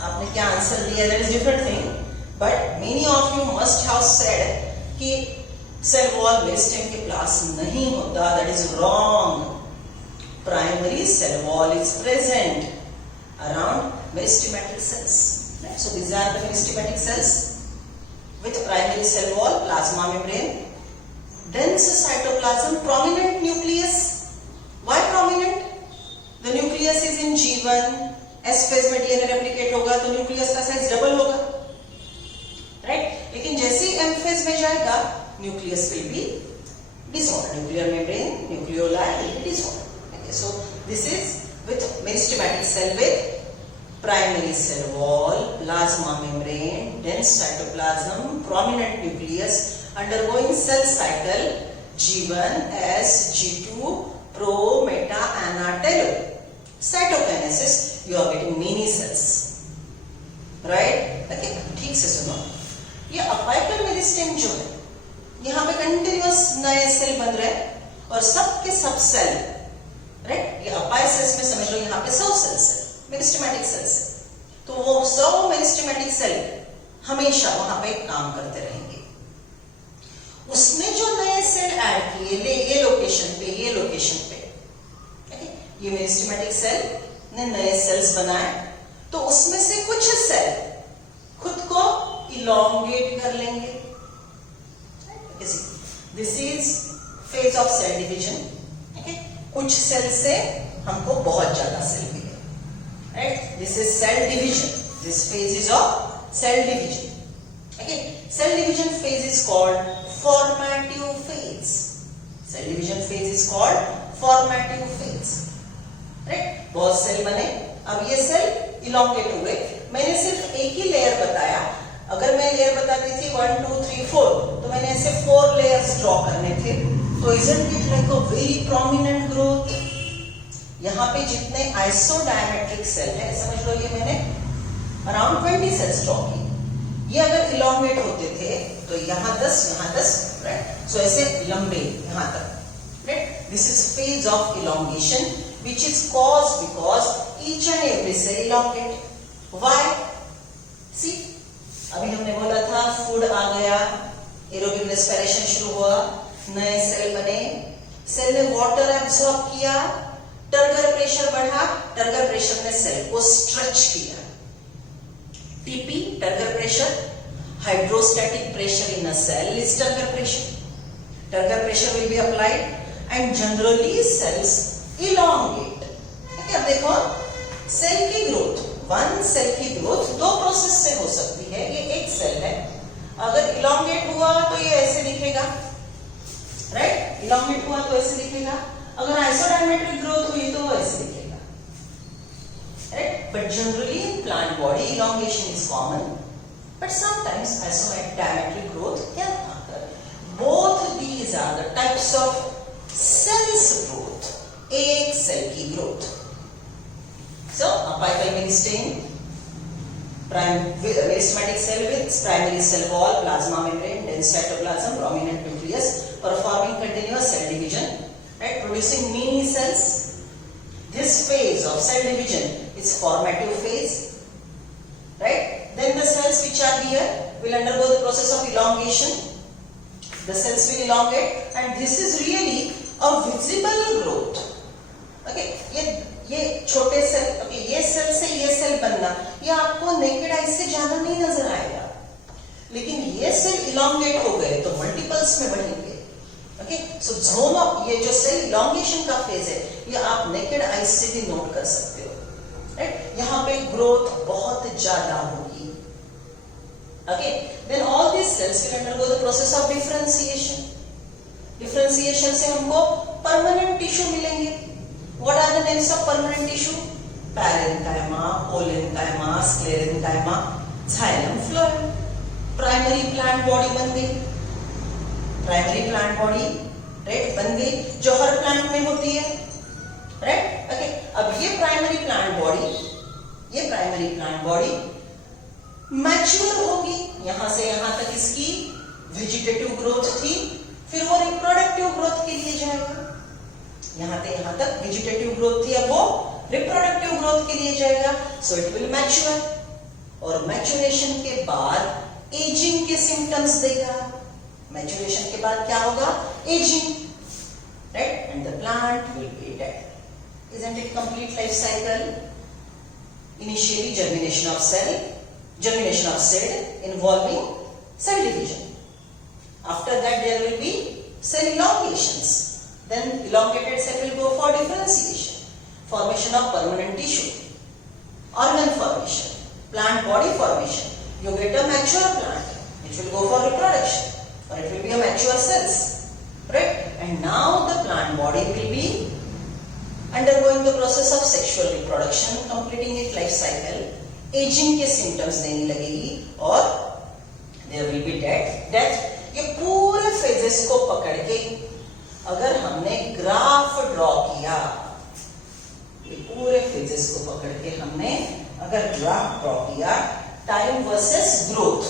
आपने क्या आंसर दिया, that is different thing, but many of you must have said कि सेल वॉल मेरिस्टेम के पास नहीं होता, that is wrong. Primary cell wall is present around meristematic cells. Right? So these are the meristematic cells with primary cell wall, plasma membrane, dense cytoplasm, prominent nucleus. Why prominent? The nucleus is in G1. S phase में DNA replicate होगा तो nucleus का size double होगा, right? लेकिन जैसे ही M phase में जाएगा, nucleus will be disordered. Nuclear membrane, nucleoli will be disordered. So this is with meristematic cell with primary cell wall, plasma membrane, dense cytoplasm, prominent nucleus, undergoing cell cycle G1, S, G2, pro, meta, ana, telo. Cytokinesis, you are getting many cells, right? Okay, ठीक से सुनो, ये apical meristem जो है, यहाँ पे कंटिन्यूअस नए सेल बन रहे हैं और सबके सब सेल, राइट, ये अपाइल सेल्स में समझ लो यहाँ पे 100 सेल्स है, मेरिस्टेमेटिक सेल्स है, तो वो 100 मेरिस्टेमेटिक सेल हमेशा वहां पे काम करते रहेंगे। उसने जो नए सेल ऐड किए ये लोकेशन पे, ओके, ये मेरिस्टेमेटिक सेल ने नए सेल्स बनाए, तो उसमें से कुछ सेल खुद को इलोंगेट कर लेंगे। This is phase of cell division. कुछ सेल से हमको बहुत ज्यादा सेल मिले, right? This is cell division, this phase is of cell division. Okay, cell division phase is called formative phase. Cell division phase is called formative phase, right? बहुत cell बने, अब ये सेल इलोंगेट हुए। मैंने सिर्फ एक ही लेयर बताया, अगर मैं लेयर बताती थी 1 2 3 4, तो मैंने ऐसे 4 लेयर्स ड्रॉ करने थे, तो isn't it like a very prominent growth? यहाँ पे जितने आइसोडायमेट्रिक सेल है, समझ लो ये मैंने अराउंड 20 सेल्स ड्रॉ की, ये अगर इलोंगेट होते थे तो यहाँ 10, राइट? सो ऐसे लंबे यहाँ तक, right? This is phase of elongation which is caused because each and every cell elongate. Why? See, अभी हमने बोला था फूड आ गया, एरोबिक रेस्पिरेशन शुरू हुआ, नए सेल बने, सेल ने वाटर एब्सॉर्ब किया, टर्गर प्रेशर बढ़ा, टर्गर प्रेशर ने सेल को स्ट्रेच किया। TP turgor pressure, hydrostatic pressure in a cell is turgor pressure. Turger pressure will be applied and generally cells elongate. अब देखो सेल की ग्रोथ, वन सेल की ग्रोथ दो प्रोसेस से हो सकती है. ये एक सेल है, अगर इलोंगेट हुआ तो ये ऐसे दिखेगा, राइट? इलोंगेट हुआ तो ऐसे दिखेगा. अगर आइसोडायमेट्रिक ग्रोथ हुई तो ऐसे दिखेगा, right? But generally in plant body elongation is common, but sometimes isodiametric growth can occur. Both these are the types of cells growth. एक सेल की growth. So apical meristem, meristematic cell with primary cell wall, plasma membrane, dense cytoplasm, prominent nucleus, performing continuous cell division, right? Producing mini cells. This phase of cell division is formative phase, right? Then the cells which are here will undergo the process of elongation, the cells will elongate and this is really a visible growth. Okay, ये छोटे cell, okay, ये सेल से ये सेल बनना, ये आपको naked eye से ज्यादा नहीं नजर आएगा, लेकिन ये सेल इलॉन्गेट हो गए तो मल्टीपल्स में बढ़ेंगे. ओके, सो जोन ऑफ ये जो सेल इलॉन्गेशन का फेज है, ये आप नेकेड आई से भी नोट कर सकते हो. राइट, यहाँ पे ग्रोथ बहुत ज्यादा होगी. Okay, then all this cells will undergo the process of differentiation. Differentiation से हमको परमानेंट टिश्यू मिलेंगे. What are the names of permanent tissue? Parenchyma, collenchyma, sclerenchyma, xylem, phloem. Primary plant body बन गई. प्राइमरी प्लांट बॉडी, राइट, बन गई, जो हर प्लांट में होती है. Right, okay. अब ये प्राइमरी प्लांट बॉडी मैच्योर होगी. यहां से यहां तक इसकी वेजिटेटिव ग्रोथ थी, फिर वो रिप्रोडक्टिव ग्रोथ के लिए जाएगा. यहां से यहां तक वेजिटेटिव ग्रोथ थी, अब वो रिप्रोडक्टिव ग्रोथ के लिए जाएगा. सो इट विल मैच्योर, और मैच्योरेशन के बाद एजिंग के सिम्टम्स देगा. मैच्योरेशन के बाद क्या होगा? Ageing. Right, and the plant will be dead. Isn't it complete life cycle? Initially germination of seed involving cell division. After that there will be cell elongations. Then elongated cell will go for differentiation, formation of permanent tissue, organ formation, plant body formation. You get a mature plant, which will go for reproduction, or it will be a mature cells. Right? And now the plant body will be undergoing the process of sexual reproduction, completing its life cycle, aging के symptoms देने लगेगी, और there will be death. ये पूरे phases को पकड़ के अगर हमने ग्राफ ड्रॉ किया, ये पूरे phases को पकड़ के हमने अगर ग्राफ ड्रॉ किया, time versus growth.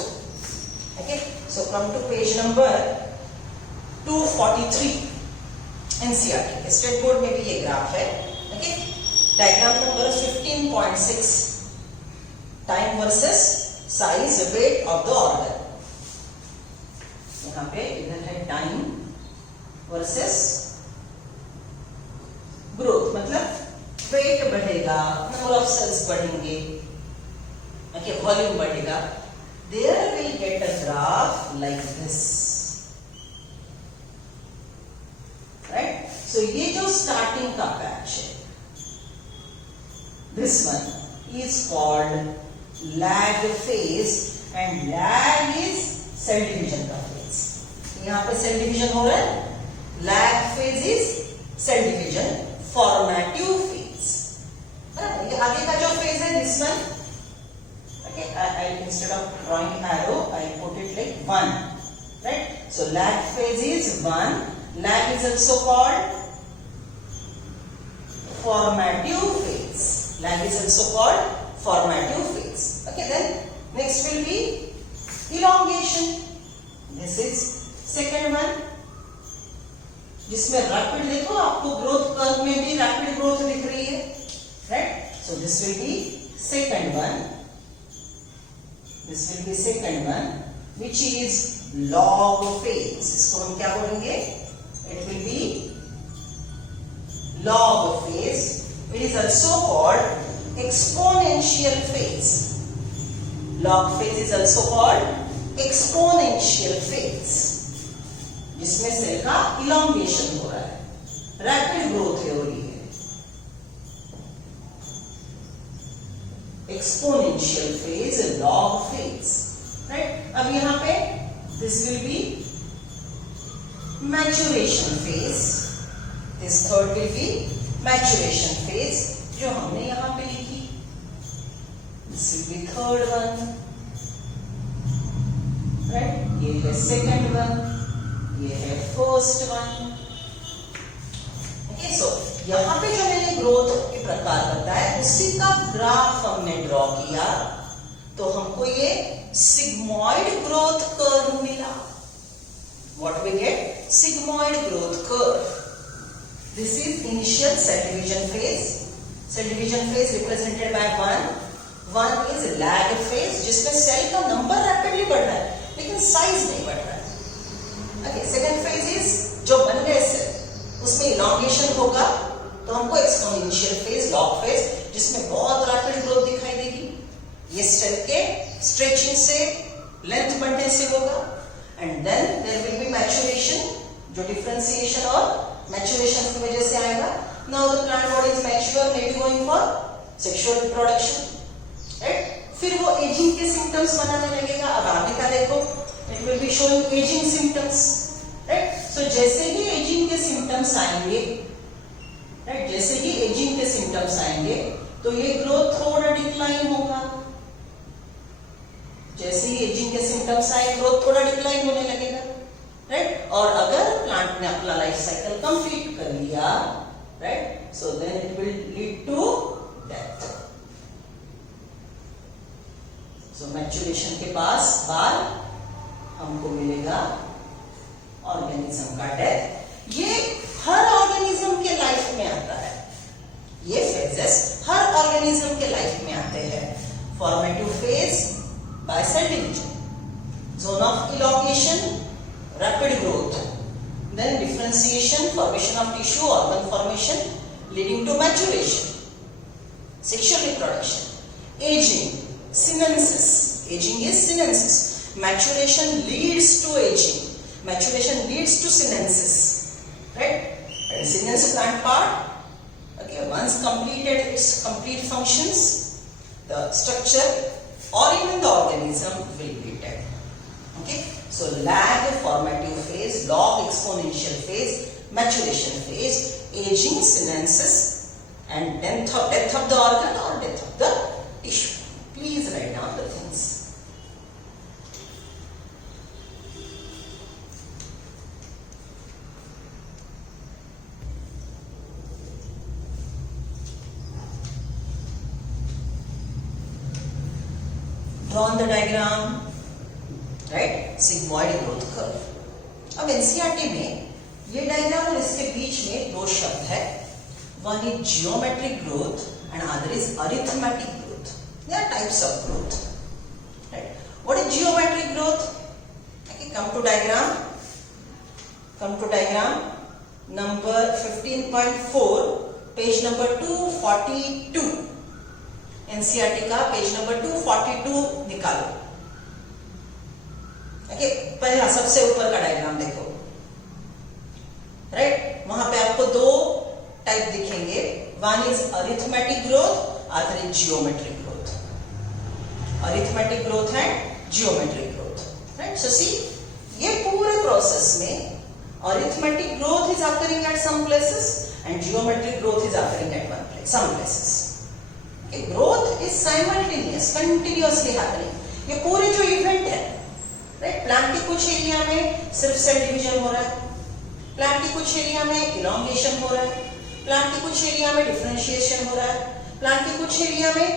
Okay, so come to page number 243. NCERT state board में भी ये ग्राफ है. Okay, diagram number 15.6, time versus size weight of the organ. यहाँ पे इधर है टाइम वर्सेस ग्रोथ, मतलब वेट बढ़ेगा, नंबर ऑफ सेल्स बढ़ेंगे, ओके, वॉल्यूम बढ़ेगा. There will get a graph like this. Right, so ये जो स्टार्टिंग का पैच है, this one is called lag phase, and lag is cell division का phase. यहां पे सेल डिवीजन हो रहा है. Lag phase is cell division, formative phase. ये आगे का जो फेज है, this one, okay, I instead of drawing arrow I put it like 1. Right, so lag phase is 1. Lag is also called formative phase. Lag is also called formative phase. Okay, then next will be elongation. This is second one, जिसमें रैपिड, देखो आपको growth curve में भी rapid growth दिख रही है. Right, so this will be second one. This will be second one, which is log phase. इसको हम क्या बोलेंगे? It will be log phase. It is also called exponential phase. Log phase is also called exponential phase, जिसमें सेल का elongation हो रहा है, rapid growth हो रही है. Exponential phase, log phase. Right? अब यहाँ पे this will be maturation phase. This third will be maturation phase, जो हमने यहाँ पे लिखी. This will be third one. Right? ये है second one, ये है first one. Okay, so यहाँ पे जो मैंने ग्रोथ के प्रकार बताया, उसी का ग्राफ हमने ड्रॉ किया, तो हमको ये सिग्मॉइड ग्रोथ कर्व मिला. What we get? Sigmoid growth curve. This is initial cell division phase. Cell division phase represented by 1. 1 is lag phase, जिसमें सेल का नंबर रैपिडली बढ़ रहा है, लेकिन साइज नहीं बढ़ रहा है. Okay, इलॉन्गेशन होगा तो हमको एक्सपोनेंशियल फेज, लॉग फेज, जिसमें बहुत रैपिड ग्रोथ दिखाई देगी। ये सेल के स्ट्रेचिंग से, लेंथ बढ़ने से होगा। And then there will be maturation, जो डिफरेंशिएशन और मैच्योरेशन की वजह से आएगा। Now the plant body is mature, may be going for sexual reproduction, right. फिर वो एजिंग के सिम्टम्स बनाने लगेगा। अब आगे का देखो, it will be showing aging symptoms, right. So जैसे ही एजिंग के सिम्टम्स आएंगे, राइट, जैसे ही एजिंग के सिम्टम्स आएंगे तो ये ग्रोथ थोड़ा डिक्लाइन होगा। जैसे ही एजिंग के सिम्टम्स आए ग्रोथ थोड़ा डिक्लाइन होने लगेगा, राइट। और अगर प्लांट ने अपना लाइफ साइकिल कंप्लीट कर लिया, right, so then it will lead to death. So maturation के बाद हमको मिलेगा ऑर्गेनिज्म का डेथ। ये हर ऑर्गेनिज्म के लाइफ में आता है, ये फेजेस हर ऑर्गेनिज्म के लाइफ में आते हैं। Formative phase by cell division, zone of elongation, rapid growth, then differentiation, formation of tissue, organ formation leading to maturation, sexual reproduction, ageing, senescence, ageing is senescence, maturation leads to aging, maturation leads to sinensis, right? And sinensis plant part, okay, once completed its complete functions, the structure or even the organism will be dead. Okay, so lag, formative phase, log, exponential phase, maturation phase, aging, sinensis, and death of the organ or death of the tissue. Please write down the things. Draw on the diagram, right? Sigmoid growth curve. अब एनसीईआरटी में ये डायग्राम और इसके बीच में दो शब्द है, one is geometric growth and other is arithmetic growth. There are types of growth, right? What is geometric growth? Okay, come to diagram number 15.4, page number 242. एनसीईआरटी का पेज नंबर 242 निकालो. ओके, पहला सबसे ऊपर का डायग्राम देखो, राइट. वहां पे आपको दो टाइप दिखेंगे, one is arithmetic growth, other is geometric growth. Arithmetic growth and geometric growth, right. So see, ये पूरे प्रोसेस में arithmetic growth is occurring at some places and geometric growth is occurring at some places. Growth is simultaneous, continuously happening. ये पूरे जो इवेंट है, right, plant के कुछ एरिया में सिर्फ सेल डिवीजन हो रहा है, प्लांट के कुछ एरिया में इलॉन्गेशन हो रहा है, प्लांट के कुछ एरिया में डिफरेंशिएशन हो रहा है, प्लांट के कुछ एरिया में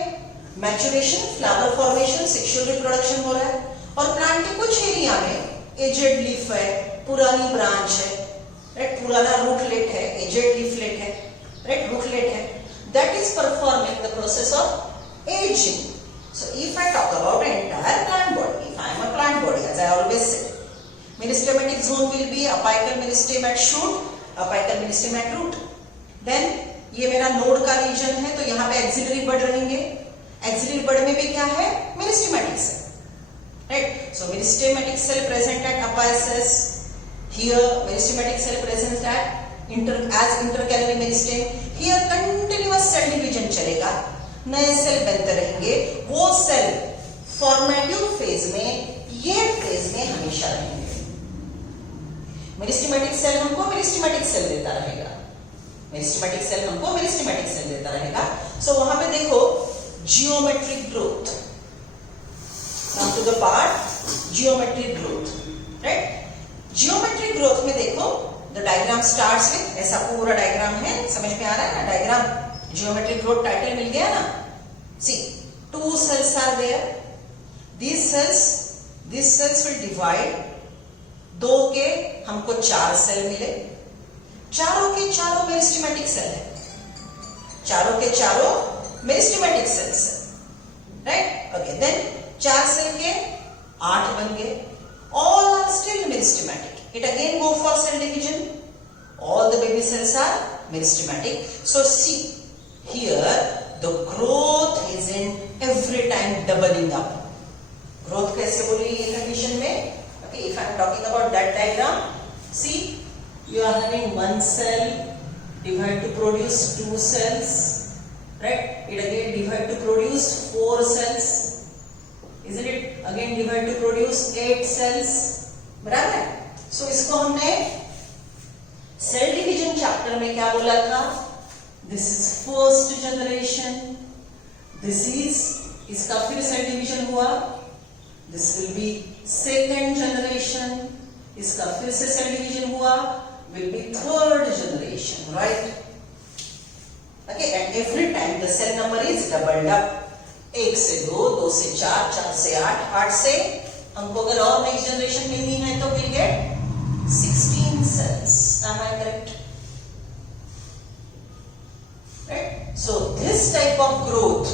maturation, flower formation, sexual reproduction हो रहा है, और प्लांट के कुछ एरिया में एजेड लीफ है, पुरानी ब्रांच है, राइट, पुराना रूटलेट है, एजेड लीफलेट है, राइट, रूटलेट है. That is performing the process of aging. So if I talk about entire plant body, if I am a plant body, as I always say, meristematic zone will be apical meristem at shoot, apical meristem at root. Then ये मेरा नोड का रीजन है, तो यहाँ पे एक्सिलरी बड रहेंगे. एक्सिलरी बड में भी क्या है? Meristematic cell, right? So meristematic cell present at apices. Here meristematic cell present at as intercalary meristem. Here continuous cell division चलेगा, नए सेल बनते रहेंगे. वो सेल फॉर्मेटिव फेज में, ये फेज में हमेशा रहेंगे. मेरिस्टेमेटिक सेल हमको मेरिस्टेमेटिक सेल देता रहेगा, मेरिस्टेमेटिक सेल हमको मेरिस्टेमेटिक सेल देता रहेगा. सो वहां पे देखो geometric growth. Come to the part geometric growth, right. Geometric growth में देखो, द डायग्राम स्टार्ट्स विथ, ऐसा पूरा डायग्राम है, समझ में आ रहा है ना डायग्राम? जियोमेट्रिक ग्रोथ टाइटल मिल गया ना. See, two cells are there, these cells will divide. दो के हमको 4 सेल मिले, चारों के चारों मेरिस्टेमेटिक सेल है, चारों के चारों मेरिस्टेमेटिक सेल्स है, राइट. ओके, देन 4 सेल के 8 बन गए, all are still meristematic. It again go for cell division. All the baby cells are meristematic. So see here the growth is in every time doubling up. Growth कैसे बोलेंगे ये कंडीशन में? Okay, if I am talking about that diagram, see, you are having one cell divide to produce 2 cells, right? It again divide to produce 4 cells, isn't it? Again divide to produce 8 cells, बराबर है? So इसको हमने cell division chapter में क्या बोला था? This is first generation, this is, इसका फिर सेल डिवीजन हुआ, this will be second generation, इसका फिर से सेल डिवीजन हुआ, will be third generation, right? Okay, and every time the cell number is doubled up. 1 से 2, 2 से 4, 4 से 8, 8 से हमको अगर और नेक्स्ट जनरेशन मिलनी है तो we'll get 16 cells. Am I correct? Right? So this type of growth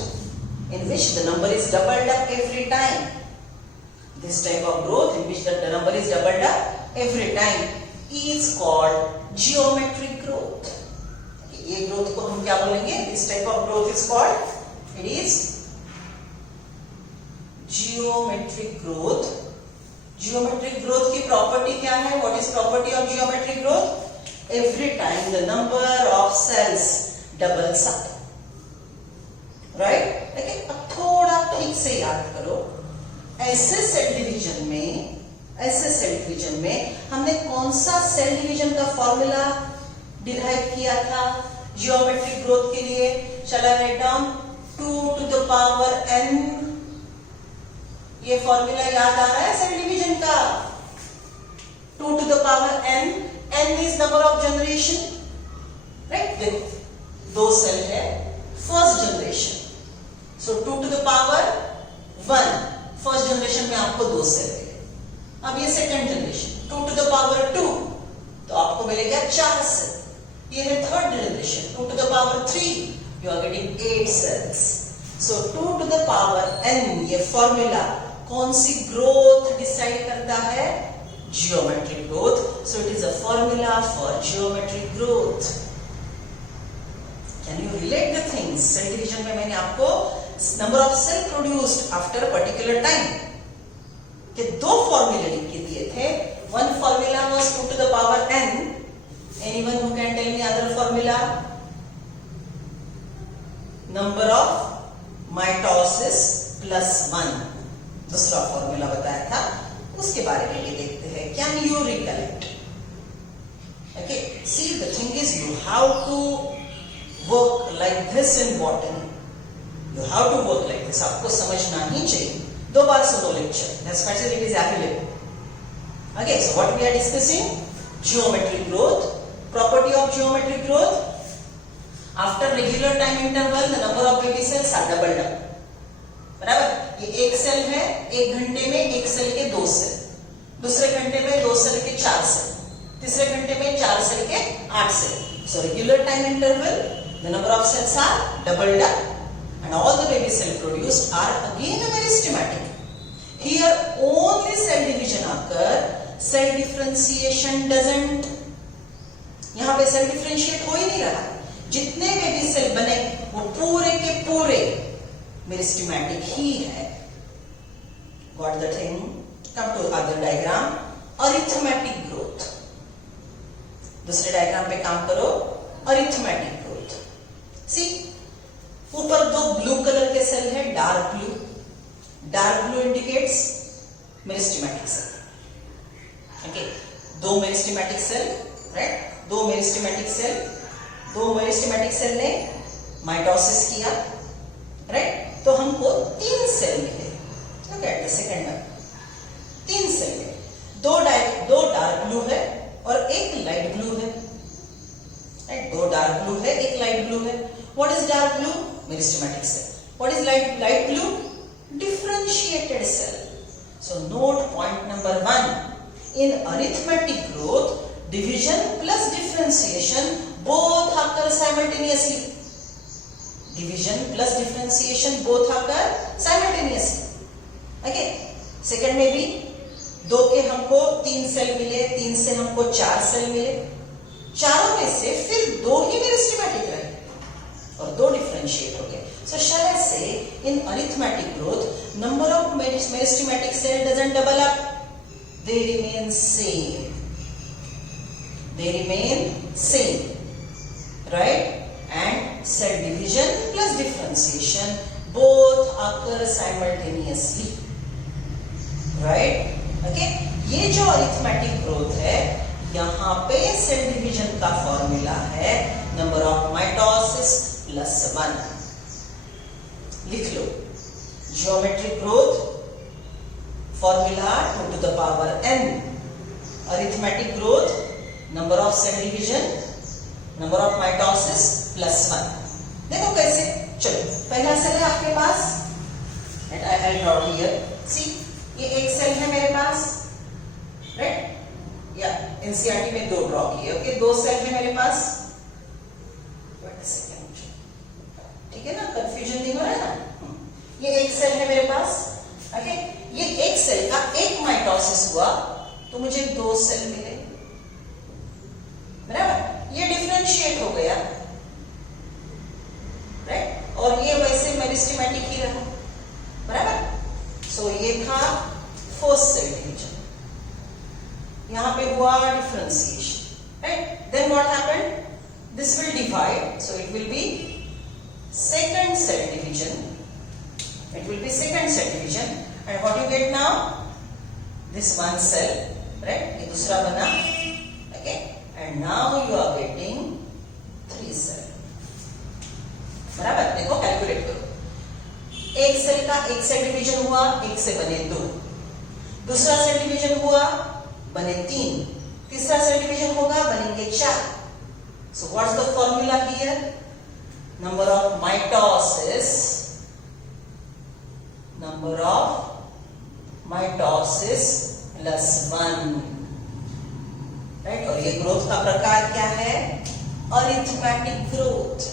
in which the number is doubled up every time. This type of growth in which the number is doubled up every time is called geometric growth. ये growth को हम क्या बोलेंगे? This type of growth is called, it is geometric growth. Geometric growth की property क्या है? What is property of geometric growth? Every time the number of cells doubles up, right? Okay, अब थोड़ा ठीक से याद करो. ऐसे सेल डिवीजन में हमने कौन सा सेल डिवीजन का फॉर्मूला डिराइव किया था जियोमेट्रिक ग्रोथ के लिए? Shall I write down 2 to the power n? ये फॉर्मूला याद आ रहा है सेल डिवीजन का? 2 to the power n. n is number of generation, right? देखो 2 सेल है, first generation, so 2 to the power 1. First generation में आपको 2 सेल मिले. अब ये second generation 2 to the power 2, तो आपको मिलेगा 4 सेल. ये है third generation 2 to the power 3, you are getting 8 cells. So 2 to the power n ये फॉर्मूला कौन सी ग्रोथ डिसाइड करता है? Geometric growth. So it is a formula for geometric growth. Can you relate the things? Cell division में मैंने आपको number of cell produced after a particular time के 2 फॉर्मूले लिख के दिए थे. One formula was 2 to the power n. Anyone who can tell me other formula? Number of mitosis plus 1. दूसरा फॉर्मूला बताया था, उसके बारे में भी देखते हैं. Can you recollect? Okay, see the thing is you have to work like this in botany. You have to work like this. आपको समझना ही चाहिए. 2 बार सुनो lecture. That's special it is available. Okay, so what we are discussing? Geometric growth. Property of geometric growth. After regular time interval, the number of baby cells are doubled up. बराबर? ये 1 सेल है, 1 घंटे में 1 सेल के 2 सेल, दूसरे घंटे में 2 सेल के 4 सेल, तीसरे घंटे में 4 सेल के 8 cell. So regular time interval, the number of cells are doubled up. And all the baby cell produced are again meristematic. Here only cell division occur, cell differentiation doesn't. यहाँ पे cell differentiate हो ही नहीं रहा. जितने baby cell बने वो पूरे के पूरे meristematic ही है. Got the thing? Come to other diagram. Arithmetic growth. दूसरे डायग्राम पे काम करो. Arithmetic growth. See, ऊपर 2 ब्लू कलर के सेल है, dark blue. Dark blue indicates meristematic cell. Okay, 2 meristematic cell, right? 2 meristematic cell ने माइटोसिस किया, राइट? तो हमको 3 सेल मिले. Look at the second one. 3 cell है, 2 डार्क ब्लू है और 1 लाइट ब्लू है, राइट? 2 डार्क ब्लू है, 1 लाइट ब्लू है. What is dark blue? Meristematic cell. What is light blue? Differentiated cell. So note point number 1. In arithmetic growth, division plus differentiation both occur simultaneously. Division plus differentiation both occur simultaneously. Okay. Second में भी 2 के हमको 3 cell मिले, 3 से हमको 4 सेल मिले, चारों में से फिर 2 ही मेरिस्टेमेटिक रहे और 2 डिफरेंशिएट हो गए. So shall I say in arithmetic growth number of meristematic cell doesn't double up, they remain same. They remain same, right? And cell division plus differentiation both occur simultaneously, right? Okay? ये जो arithmetic growth है, यहाँ पे cell division का formula है number of mitosis plus 1. लिख लो. Geometric growth formula 2 to the power n. Arithmetic growth number of cell division, number of mitosis plus 1. देखो कैसे. चलो पहला सेल है आपके पास and I draw here. See, ये एक सेल है मेरे पास, right? या एनसीईआरटी में 2 ड्रॉ किए. ओके, 2 सेल है मेरे पास. ठीक है ना, कंफ्यूजन नहीं हो रहा है ना. ये एक सेल है मेरे पास. ओके, ये एक सेल का एक माइटोसिस हुआ तो मुझे 2 सेल मिले, बराबर. ये डिफरेंशिएट हो गया, राइट, और ये वैसे मेरिस्टेमेटिक ही रहा, बराबर. सो ये था फर्स्ट सेल डिवीजन. यहां पे हुआ differentiation, right. Then what happened? This will divide, so it will be second cell division. It will be second cell division, and what you get now? This one cell, right? ये दूसरा बना, okay? And now you are getting 3 cell. बराबर. देखो कैलकुलेट करो. एक सेल का एक cell division हुआ, एक से बने 2. दूसरा सेल डिवीजन हुआ, बने 3. तीसरा सेल डिवीजन होगा, बनेंगे 4. So what's the formula here? Number of mitosis plus 1, right? और ये ग्रोथ का प्रकार क्या है? Arithmetic growth.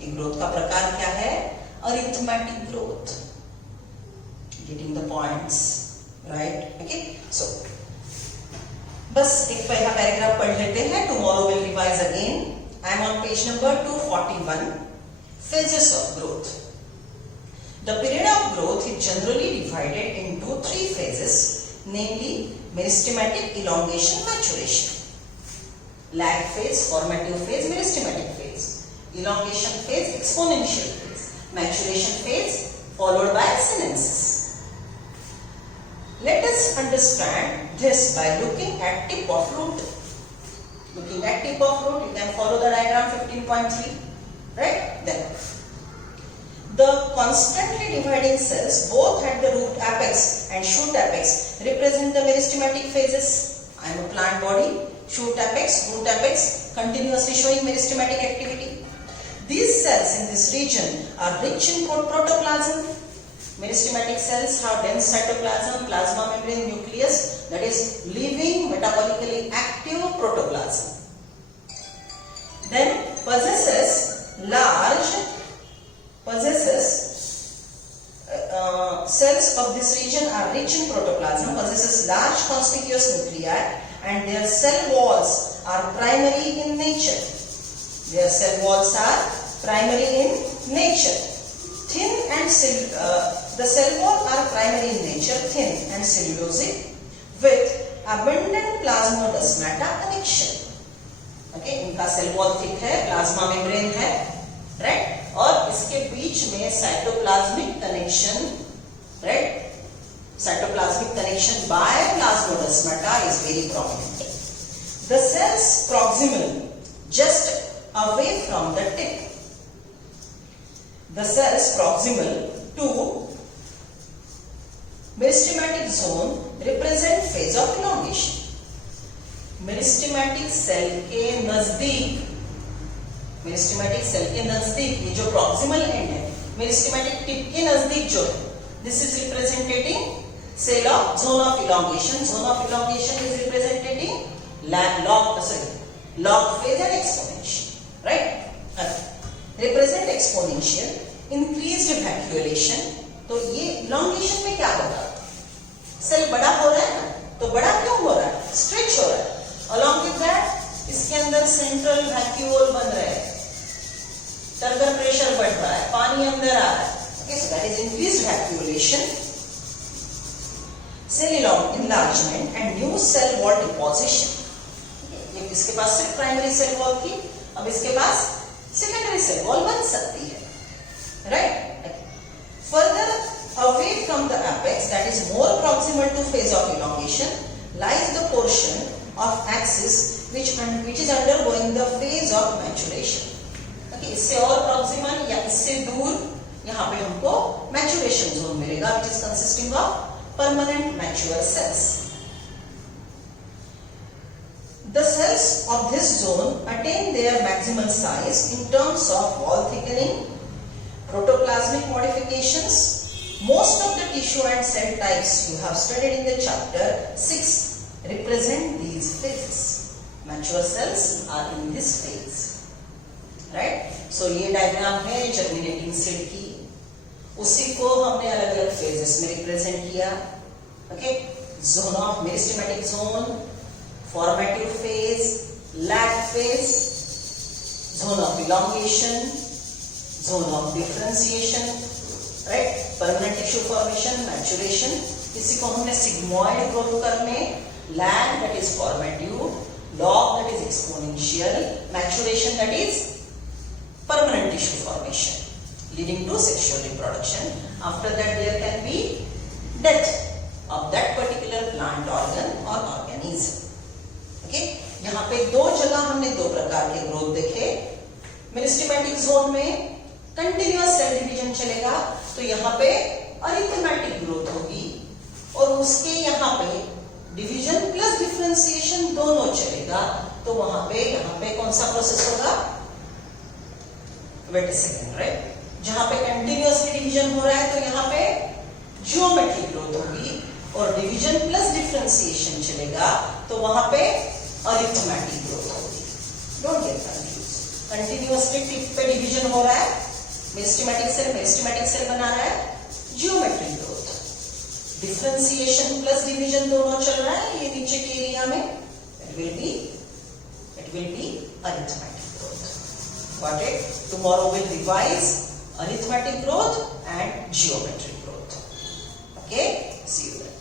ये ग्रोथ का प्रकार क्या है? Arithmetic growth. Getting the points, right? Okay, so बस एक पहला पैराग्राफ पढ़ लेते हैं. Tomorrow we'll revise again. I am on page number 241. Phases of growth. The period of growth is generally divided into 3 phases, namely meristematic, elongation, maturation. Lag phase, formative phase, meristematic phase. Elongation phase, exponential phase. Maturation phase followed by senescence. Let us understand this by looking at tip of root. Looking at tip of root, you can follow the diagram 15.3. Right? Then the constantly dividing cells both at the root apex and shoot apex represent the meristematic phases. I am a plant body, shoot apex, root apex, continuously showing meristematic activity. These cells in this region are rich in protoplasm. Meristematic cells have dense cytoplasm, plasma membrane, nucleus, that is living, metabolically active protoplasm. Then possesses cells of this region are rich in protoplasm, possesses large conspicuous nuclei, and their cell walls are primary in nature. Their cell walls are primary in nature. Thin and the cell wall are primary in nature, thin and cellulosic, with abundant plasmodesmata connection. Okay, इनका cell wall thick है, plasma membrane है, right, और इसके बीच में cytoplasmic connection, right, cytoplasmic connection by plasmodesmata is very prominent. The cells proximal just away from the tip. The cells proximal to meristematic zone represent phase of elongation. Meristematic cell के नजदीक, meristematic cell के नजदीक ये जो proximal end है, meristematic tip के नजदीक जो है, this is representing cell of zone of elongation. Zone of elongation is representing log phase and exponential, right? Represent exponential, increased vacuolation. तो ये elongation में क्या होगा? सेल बड़ा हो रहा है ना, तो बड़ा क्यों हो रहा है? स्ट्रेच हो रहा है. Along with that, इसके अंदर सेंट्रल न्यूट्रल वैक्यूल बन रहे हैं, टर्गर प्रेशर बढ़ रहा है, पानी अंदर आ रहा है. Okay, so that is increased vacuolation, cell enlargement and new cell wall deposition. ये इसके पास सिर्फ प्राइमरी सेल वॉल थी, अब इसके पास सेकेंडरी सेल वॉल बन सकती है, right. Further away from the apex, that is more proximal to phase of elongation, lies the portion of axis which is undergoing the phase of maturation. Okay, इससे और proximal या इससे दूर यहाँ पे हमको maturation zone मिलेगा, which is consisting of permanent mature cells. The cells of this zone attain their maximal size in terms of wall thickening, protoplasmic modifications. Most of the tissue and cell types you have studied in the chapter 6 represent these phases. Mature cells are in this phase, right? So ये डायग्राम है germinating cell की, उसी को हमने अलग अलग फेजेस में रिप्रेजेंट किया. Okay, zone of meristematic zone, formative phase, lag phase, zone of elongation, zone of differentiation, right, permanent tissue formation, maturation. इसी को हमने सिग्मोइड ग्रोथ करने, lag that is formative, log that is exponential, maturation that is permanent tissue formation leading to sexual reproduction. After that there can be death of that particular plant organ or organism. Okay, यहाँ पे दो जगह हमने दो प्रकार के ग्रोथ देखे. Meristematic zone में कंटिन्यूअस सेल डिवीजन चलेगा, तो यहाँ पे अरिथमेटिक ग्रोथ होगी, और उसके यहाँ पे डिवीजन प्लस डिफरेंशिएशन दोनों चलेगा. तो वहां पे यहाँ पे कौन सा प्रोसेस होगा? Wait a second, right. जहां पे कंटिन्यूअसली डिवीजन हो रहा है तो यहाँ पे जियोमेट्रिक ग्रोथ होगी, और डिवीजन प्लस डिफरेंशिएशन चलेगा तो वहां पे अरिथमेटिक ग्रोथ होगी. Don't get confuse. Continuously tip पे डिवीजन हो रहा है, मेरिस्टेमेटिक सेल बना रहा है, geometric growth. Differentiation plus division दोनों चल रहा है ये नीचे के एरिया में, it will B arithmetic. Got it? Tomorrow we'll revise arithmetic growth and geometric growth. Okay? See you then.